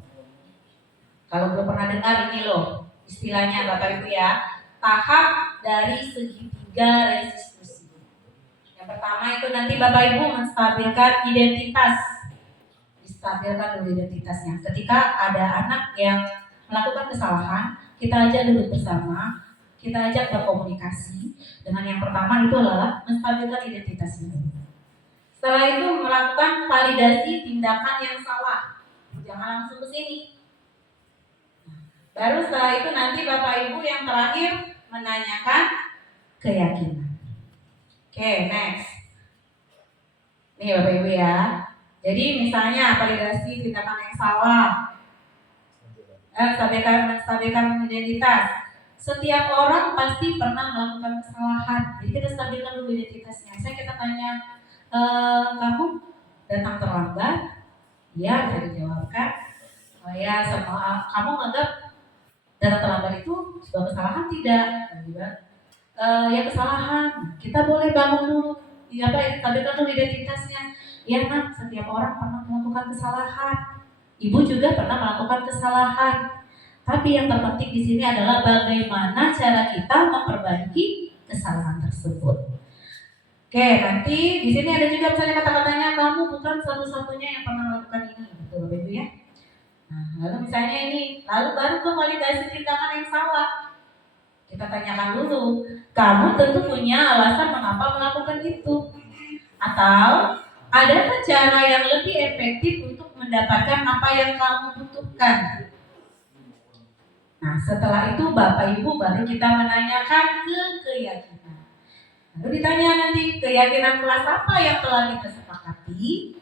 Kalau belum pernah dengar ini loh, istilahnya Bapak Ibu ya, tahap dari segitiga restitusi. Yang pertama itu nanti Bapak Ibu menstabilkan identitas. Distabilkan dulu identitasnya. Ketika ada anak yang melakukan kesalahan, kita ajak duduk bersama, kita ajak berkomunikasi. Dengan yang pertama itu adalah menstabilkan identitasnya. Setelah itu melakukan validasi tindakan yang salah. Jangan langsung ke sini. Baru setelah itu nanti Bapak Ibu yang terakhir menanyakan keyakinan. Oke, next. Nih Bapak Ibu ya. Jadi misalnya validasi tindakan yang salah. Stabilkan identitas. Setiap orang pasti pernah melakukan kesalahan. Jadi kita stabilkan dulu identitasnya. Kita tanya, kamu datang terlambat? Ya, bisa dijawabkan. Ya, sama kamu menganggap datang terlambat itu sebuah kesalahan tidak? Ya kesalahan. Kita boleh bangun dulu. Ya, stabilkan dulu identitasnya. Ya nak, setiap orang pernah melakukan kesalahan. Ibu juga pernah melakukan kesalahan. Tapi yang terpenting di sini adalah bagaimana cara kita memperbaiki kesalahan tersebut. Oke, nanti di sini ada juga misalnya kata-katanya kamu bukan satu-satunya yang pernah melakukan ini, betul Ibu ya. Nah, lalu misalnya ini, lalu baru ke validasi tindakan yang salah. Kita tanyakan dulu, kamu tentu punya alasan mengapa melakukan itu, atau adakah cara yang lebih efektif untuk mendapatkan apa yang kamu butuhkan? Nah, setelah itu Bapak Ibu baru kita menanyakan keyakinan. Lalu ditanya nanti keyakinan kelas apa yang telah kita sepakati.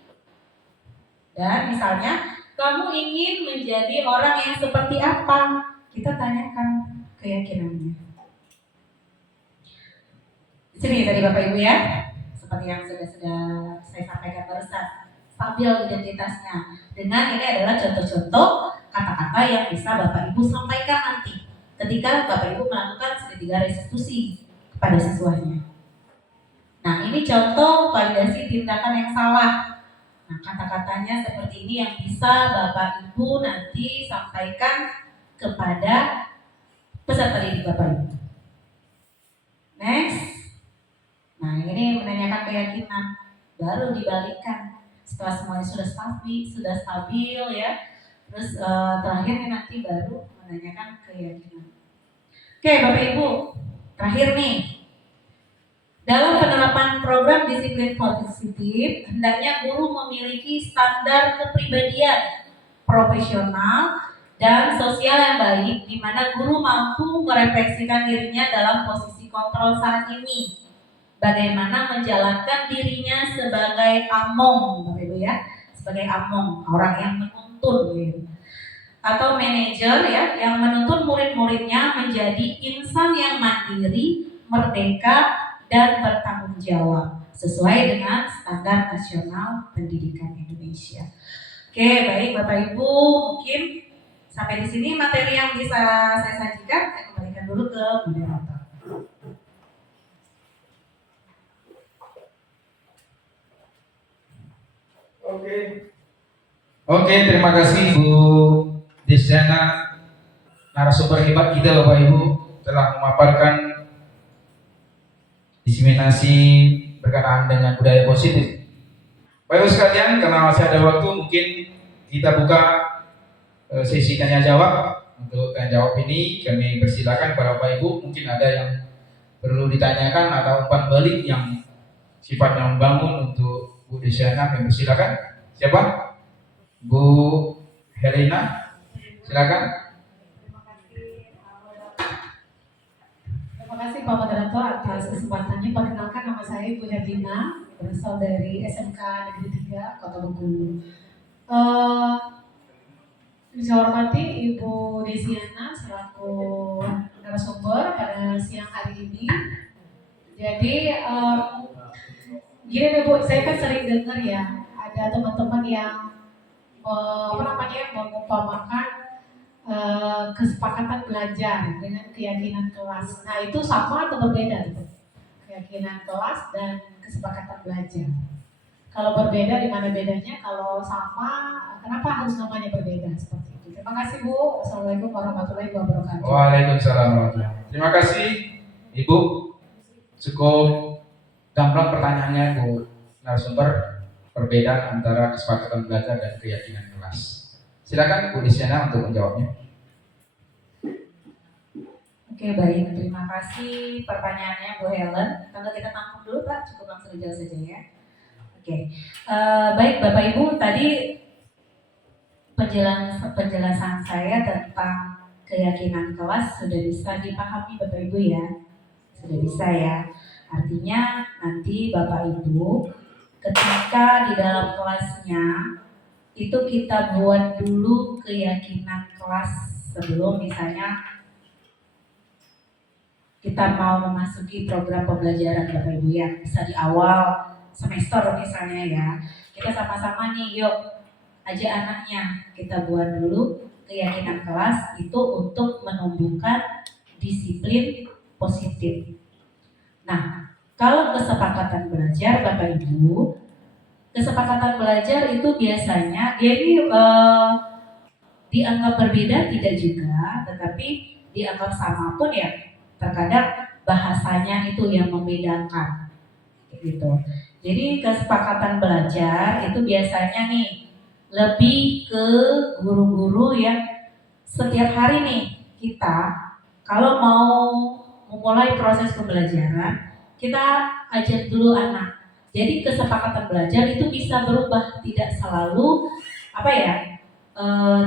Dan misalnya kamu ingin menjadi orang yang seperti apa? Kita tanyakan keyakinannya. Sini tadi Bapak Ibu ya, seperti yang sudah saya sampaikan barusan, stabil identitasnya. Dengan ini adalah contoh-contoh kata-kata yang bisa Bapak Ibu sampaikan nanti ketika Bapak Ibu melakukan segitiga restitusi kepada siswanya. Nah, ini contoh validasi tindakan yang salah. Nah, kata-katanya seperti ini yang bisa Bapak Ibu nanti sampaikan kepada peserta didik Bapak Ibu. Next. Nah, ini menanyakan keyakinan, baru dibalikkan. Setelah semuanya sudah stabil ya. Terus terakhir nanti baru menanyakan keyakinan. Oke, Bapak Ibu, terakhir nih. Dalam penerapan program disiplin positif, hendaknya guru memiliki standar kepribadian profesional dan sosial yang baik, di mana guru mampu merefleksikan dirinya dalam posisi kontrol saat ini. Bagaimana menjalankan dirinya sebagai among, Bapak Ibu ya, sebagai among, orang yang menuntun, gitu. Atau manajer ya, yang menuntun murid-muridnya menjadi insan yang mandiri, merdeka, dan bertanggung jawab sesuai dengan standar nasional pendidikan Indonesia. Oke, baik Bapak Ibu, mungkin Sampai di sini materi yang bisa saya sajikan, saya kembalikan dulu ke moderator. Oke, terima kasih Bu Desiana, narasumber hebat kita Bapak Ibu telah memaparkan diseminasi berkenaan dengan budaya positif. Bapak Ibu sekalian, karena masih ada waktu, mungkin kita buka sesi tanya jawab. Untuk tanya jawab ini kami persilakan para Bapak Ibu, mungkin ada yang perlu ditanyakan atau umpan balik yang sifatnya membangun untuk Bu Desiana, kami persilakan. Siapa? Bu Helena, silakan. Terima kasih Pak Moderator atas kesempatannya. Perkenalkan, nama saya Ibu Herlina, berasal dari SMK Negeri 3 Kota Bengkulu. Saya hormati Ibu Desiana selaku narasumber pada siang hari ini. Jadi gini deh Bu, saya kan sering dengar ya, ada teman-teman yang mengumpamakan kesepakatan belajar dengan keyakinan kelas. Nah, itu sama atau berbeda tuh? Keyakinan kelas dan kesepakatan belajar. Kalau berbeda, di mana bedanya? Kalau sama, kenapa harus namanya berbeda seperti itu? Terima kasih Bu. Assalamualaikum warahmatullahi wabarakatuh. Waalaikumsalam warahmatullahi wabarakatuh. Terima kasih Ibu. Cukup gamblang pertanyaannya Bu narasumber, perbedaan antara kesepakatan belajar dan keyakinan kelas. Silakan Bu Desiana untuk menjawabnya. Oke, baik, terima kasih pertanyaannya Bu Helen. Kalau kita tampung dulu Pak, cukup langsung dijawab saja ya. Oke, baik Bapak Ibu, tadi penjelasan saya tentang keyakinan kelas sudah bisa dipahami Bapak Ibu ya, sudah bisa ya. Artinya nanti Bapak Ibu ketika di dalam kelasnya itu kita buat dulu keyakinan kelas sebelum misalnya kita mau memasuki program pembelajaran Bapak Ibu ya, bisa di awal semester misalnya ya, kita sama-sama nih yuk ajak anaknya kita buat dulu keyakinan kelas itu untuk menumbuhkan disiplin positif. Nah, kalau kesepakatan belajar Bapak Ibu, kesepakatan belajar itu biasanya dia ini dianggap berbeda tidak juga, tetapi dianggap sama pun ya terkadang bahasanya itu yang membedakan gitu. Jadi kesepakatan belajar itu biasanya nih lebih ke guru-guru yang setiap hari nih kita kalau mau memulai proses pembelajaran kita ajak dulu anak. Jadi kesepakatan belajar itu bisa berubah, tidak selalu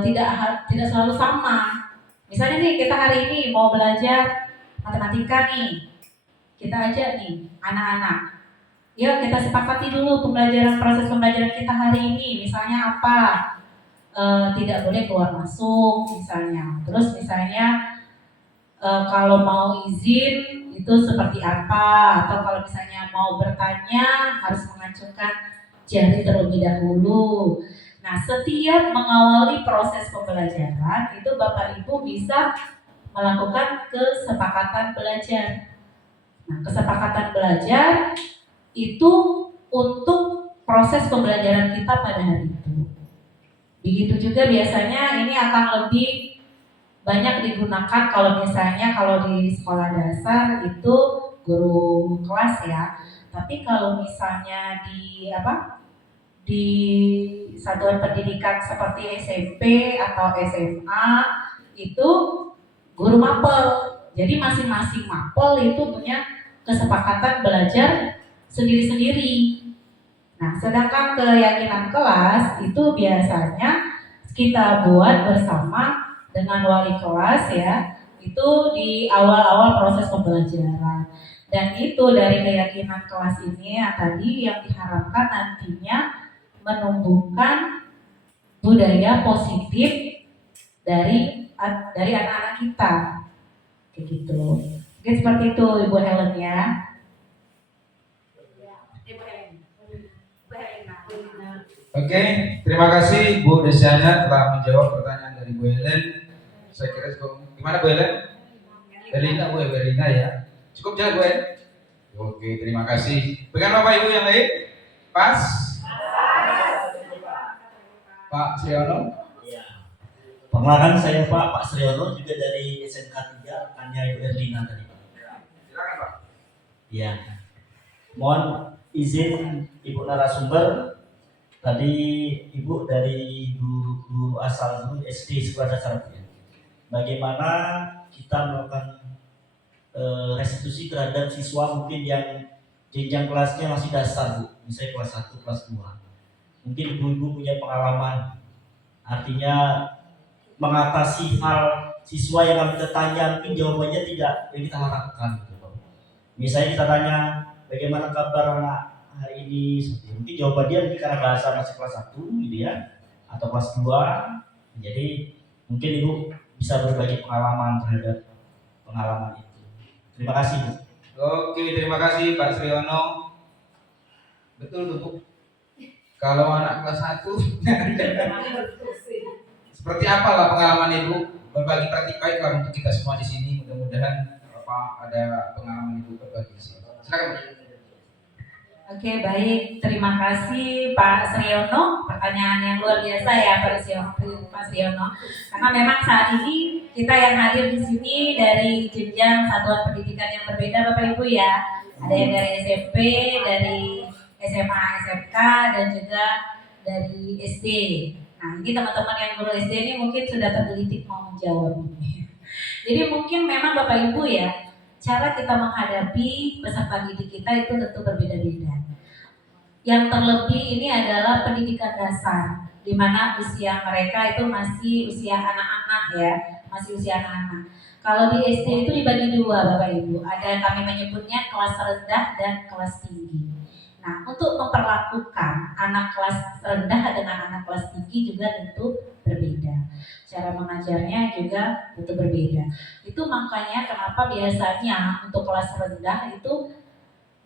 tidak selalu sama. Misalnya nih kita hari ini mau belajar matematika nih, kita ajak nih anak-anak. Yuk kita sepakati dulu proses pembelajaran kita hari ini. Misalnya apa? Tidak boleh keluar masuk misalnya. Terus misalnya kalau mau izin itu seperti apa? Atau kalau misalnya mau bertanya harus mengacungkan jari terlebih dahulu. Nah, setiap mengawali proses pembelajaran itu Bapak Ibu bisa melakukan kesepakatan belajar. Nah, kesepakatan belajar itu untuk proses pembelajaran kita pada hari itu. Begitu juga biasanya ini akan lebih banyak digunakan kalau di sekolah dasar itu guru kelas ya. Tapi kalau misalnya di satuan pendidikan seperti SMP atau SMA itu guru mapel. Jadi masing-masing mapel itu punya kesepakatan belajar sendiri-sendiri. Nah, sedangkan keyakinan kelas itu biasanya kita buat bersama dengan wali kelas ya. Itu di awal-awal proses pembelajaran. Dan itu dari keyakinan kelas ini tadi yang diharapkan nantinya menumbuhkan budaya positif dari anak-anak kita, kayak gitu. Mungkin seperti itu Ibu Helen ya. Oke, terima kasih Bu Desiana telah menjawab pertanyaan dari Bu Helen. Saya kira cukup. Gimana Bu Helen? Belina, Bu Belina ya. Cukup jago ya? Oke, terima kasih. Dengan Bapak Ibu yang lain? Pas? Pak Siono? Ya. Perkenalkan saya Pak Sriono juga dari SMK 3, rekannya Ibu Erlina tadi Pak. Silakan Pak. Ya. Mohon izin Ibu narasumber, tadi Ibu dari guru asal guru SD sekolah dasar ya. Bagaimana kita melakukan restitusi terhadap siswa mungkin yang jenjang kelasnya masih dasar Bu, misalnya kelas 1, kelas 2. Mungkin ibu-ibu punya pengalaman, artinya mengatasi hal siswa yang kami tanya mungkin jawabannya tidak yang kita harapkan gitu Pak. Misalnya kita tanya bagaimana kabar anak hari ini, mungkin jawaban dia mungkin karena bahasa masih kelas 1 gitu ya, atau kelas 2. Jadi mungkin ibu bisa berbagi pengalaman terhadap pengalaman itu. Terima kasih Bu. Oke, terima kasih Pak Sriono. Betul tuh Bu. Kalau anak kelas 1 seperti apa lah pengalaman Ibu? Berbagi praktik baik lah untuk kita semua di sini. Mudah-mudahan ada pengalaman Ibu berbagi di sini. Silakan Bu. Oke, baik. Terima kasih Pak Sriono. Pertanyaan yang luar biasa ya Pak Sriono. Karena memang saat ini kita yang hadir di sini dari jenjang satuan pendidikan yang berbeda Bapak Ibu ya. Ada yang dari SMP, dari SMA, SMK, dan juga dari SD. Nah, ini teman-teman yang guru SD ini mungkin sudah tergelitik mau menjawab ini. Jadi mungkin memang Bapak Ibu ya, cara kita menghadapi peserta didik kita itu tentu berbeda-beda. Yang terlebih ini adalah pendidikan dasar, di mana usia mereka itu masih usia anak-anak ya, masih usia anak-anak. Kalau di SD itu dibagi dua Bapak Ibu, ada yang kami menyebutnya kelas rendah dan kelas tinggi. Nah, untuk memperlakukan anak kelas rendah dengan anak kelas tinggi juga tentu berbeda. Cara mengajarnya juga tentu berbeda. Itu makanya kenapa biasanya untuk kelas rendah itu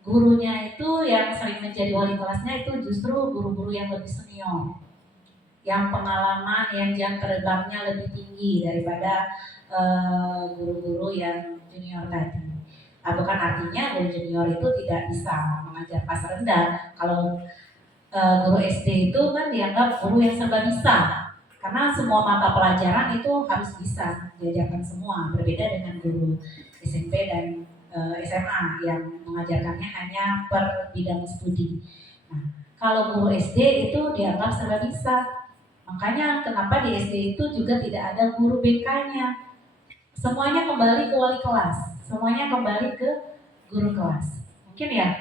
gurunya itu yang sering menjadi wali kelasnya itu justru guru-guru yang lebih senior, yang pengalaman, yang jam terbangnya lebih tinggi daripada guru-guru yang junior tadi. Bukan artinya guru junior itu tidak bisa mengajar kelas rendah. Kalau guru SD itu kan dianggap guru yang serba bisa, karena semua mata pelajaran itu harus bisa diajarkan semua. Berbeda dengan guru SMP dan SMA yang mengajarkannya hanya per bidang studi. Nah, kalau guru SD itu dianggap serba bisa. Makanya kenapa di SD itu juga tidak ada guru BK-nya. Semuanya kembali ke wali kelas. Semuanya kembali ke guru kelas. Mungkin ya.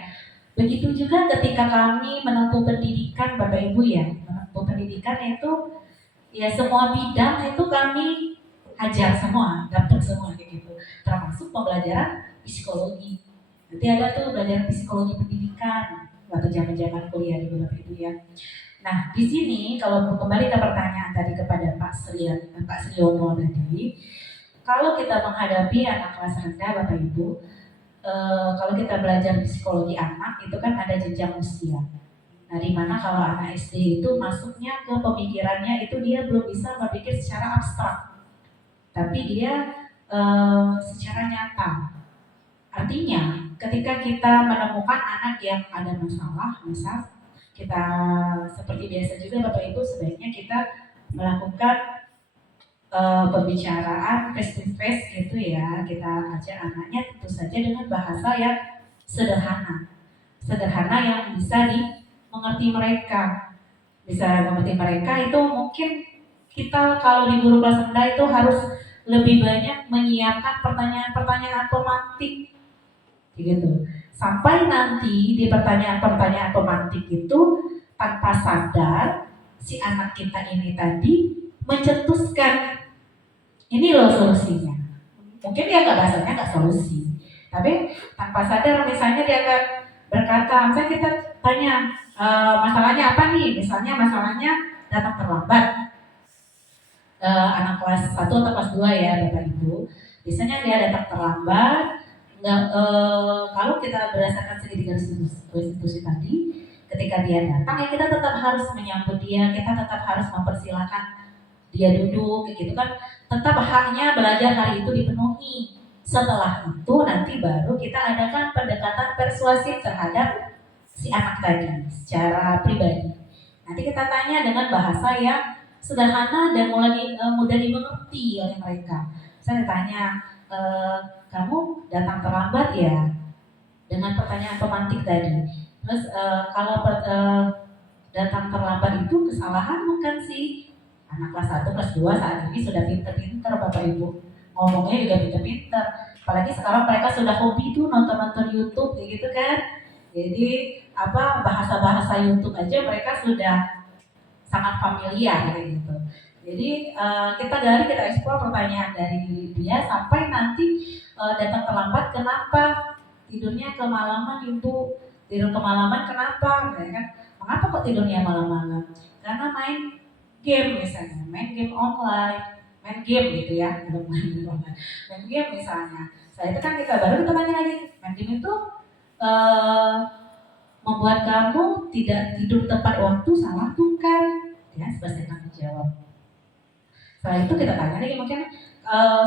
Begitu juga ketika kami menempuh pendidikan Bapak Ibu ya. Menempuh pendidikan itu ya semua bidang itu kami ajar semua, dapat semua kayak gitu. Termasuk pembelajaran psikologi. Nanti ada tuh belajar psikologi pendidikan waktu zaman-zaman kuliah di Bapak Ibu ya. Nah, di sini kalau kembali ke pertanyaan tadi kepada Pak Sriono tadi, kalau kita menghadapi anak kelas rendah Bapak Ibu, kalau kita belajar psikologi anak itu kan ada jenjang usia. Nah, di mana kalau anak SD itu masuknya ke pemikirannya itu dia belum bisa berpikir secara abstrak, tapi dia secara nyata. Artinya, ketika kita menemukan anak yang ada masalah, misal kita seperti biasa juga Bapak Ibu sebaiknya kita melakukan pembicaraan face to face gitu ya. Kita ajak anaknya tentu saja dengan bahasa yang sederhana yang bisa dimengerti mereka. Bisa mengerti mereka itu mungkin kita kalau di guru kelas rendah itu harus lebih banyak menyiapkan pertanyaan-pertanyaan pemantik gitu. Sampai nanti di pertanyaan-pertanyaan pemantik itu tanpa sadar si anak kita ini tadi mencetuskan ini loh solusinya. Mungkin dia nggak solusi, tapi tanpa sadar misalnya dia akan berkata, misalnya kita tanya masalahnya apa nih? Misalnya masalahnya datang terlambat. Anak kelas 1 atau kelas 2 ya Bapak Ibu. Biasanya dia datang terlambat. Kalau kita berdasarkan segitiga restitusi tadi, ketika dia datang ya kita tetap harus menyambut dia, kita tetap harus mempersilahkan dia duduk kayak gitu kan, tetap haknya belajar hari itu dipenuhi. Setelah itu nanti baru kita adakan pendekatan persuasif terhadap si anak tadi secara pribadi. Nanti kita tanya dengan bahasa yang sederhana dan mudah dimengerti oleh mereka. Saya tanya, kamu datang terlambat ya? Dengan pertanyaan pemantik tadi. Terus datang terlambat itu kesalahan bukan sih? Anak kelas 1, kelas 2 saat ini sudah pinter-pinter Bapak Ibu. Ngomongnya juga pinter-pinter. Apalagi sekarang mereka sudah hobi tuh nonton-nonton YouTube kayak gitu kan. Jadi bahasa-bahasa YouTube aja mereka sudah sangat familiar kayak gitu. Jadi kita eksplor pertanyaan dari dia sampai nanti datang terlambat kenapa? Tidurnya kemalaman Ibu. Tidur kemalaman kenapa? Ya kan? Mengapa kok tidurnya malam-malam? Karena main game misalnya, main game online, main game gitu ya, main game misalnya. Setelah itu kan kita tanya lagi, main game itu membuat kamu tidak tidur tepat waktu, salah bukan? Ya, seperti kamu jawab. Setelah itu kita tanya lagi mungkin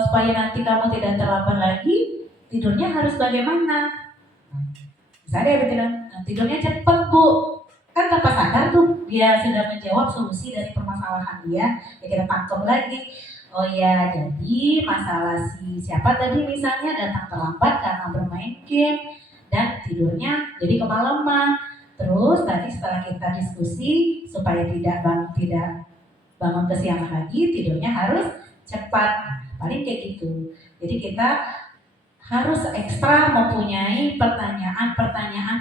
supaya nanti kamu tidak terlambat lagi, tidurnya harus bagaimana? Misalnya dia bilang, tidurnya cepat Bu. Kan tanpa sadar tuh dia sudah menjawab solusi dari permasalahan dia. Ya kita tangkap lagi. Oh ya, jadi masalah siapa tadi misalnya datang terlambat karena bermain game dan tidurnya jadi kemalaman. Terus tadi setelah kita diskusi supaya tidak bangun kesiangan lagi, tidurnya harus cepat. Paling kayak gitu. Jadi kita harus ekstra mempunyai pertanyaan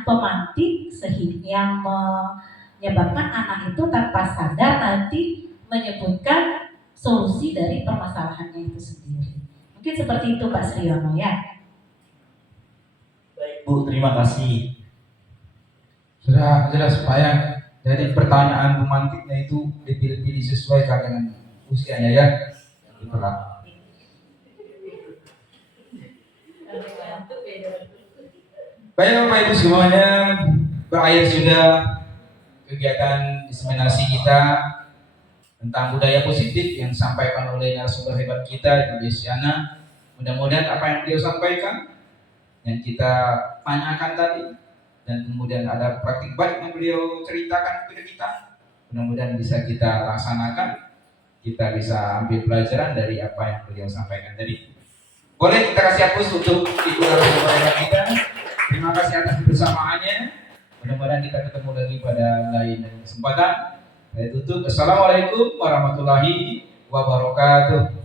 pemantik sehingga yang menyebabkan anak itu tanpa sadar nanti menyebutkan solusi dari permasalahannya itu sendiri. Mungkin seperti itu Pak Sriono ya. Baik Bu, terima kasih. Sudah jelas supaya dari pertanyaan pemantiknya itu lebih disesuaikan dengan usianya ya. Itulah. Baik Bapak Ibu semuanya, berakhir sudah kegiatan diseminasi kita tentang budaya positif yang disampaikan oleh narasumber hebat kita Ibu Desiana. Mudah-mudahan apa yang beliau sampaikan yang kita tanyakan tadi dan kemudian ada praktik baik yang beliau ceritakan kepada kita, mudah-mudahan bisa kita laksanakan, kita bisa ambil pelajaran dari apa yang beliau sampaikan tadi. Boleh kita kasih hapus untuk Ibu narasumber hebat kita. Terima kasih atas kebersamaannya. Mudah-mudahan kita ketemu lagi pada lain kesempatan. Saya tutup. Assalamualaikum warahmatullahi wabarakatuh.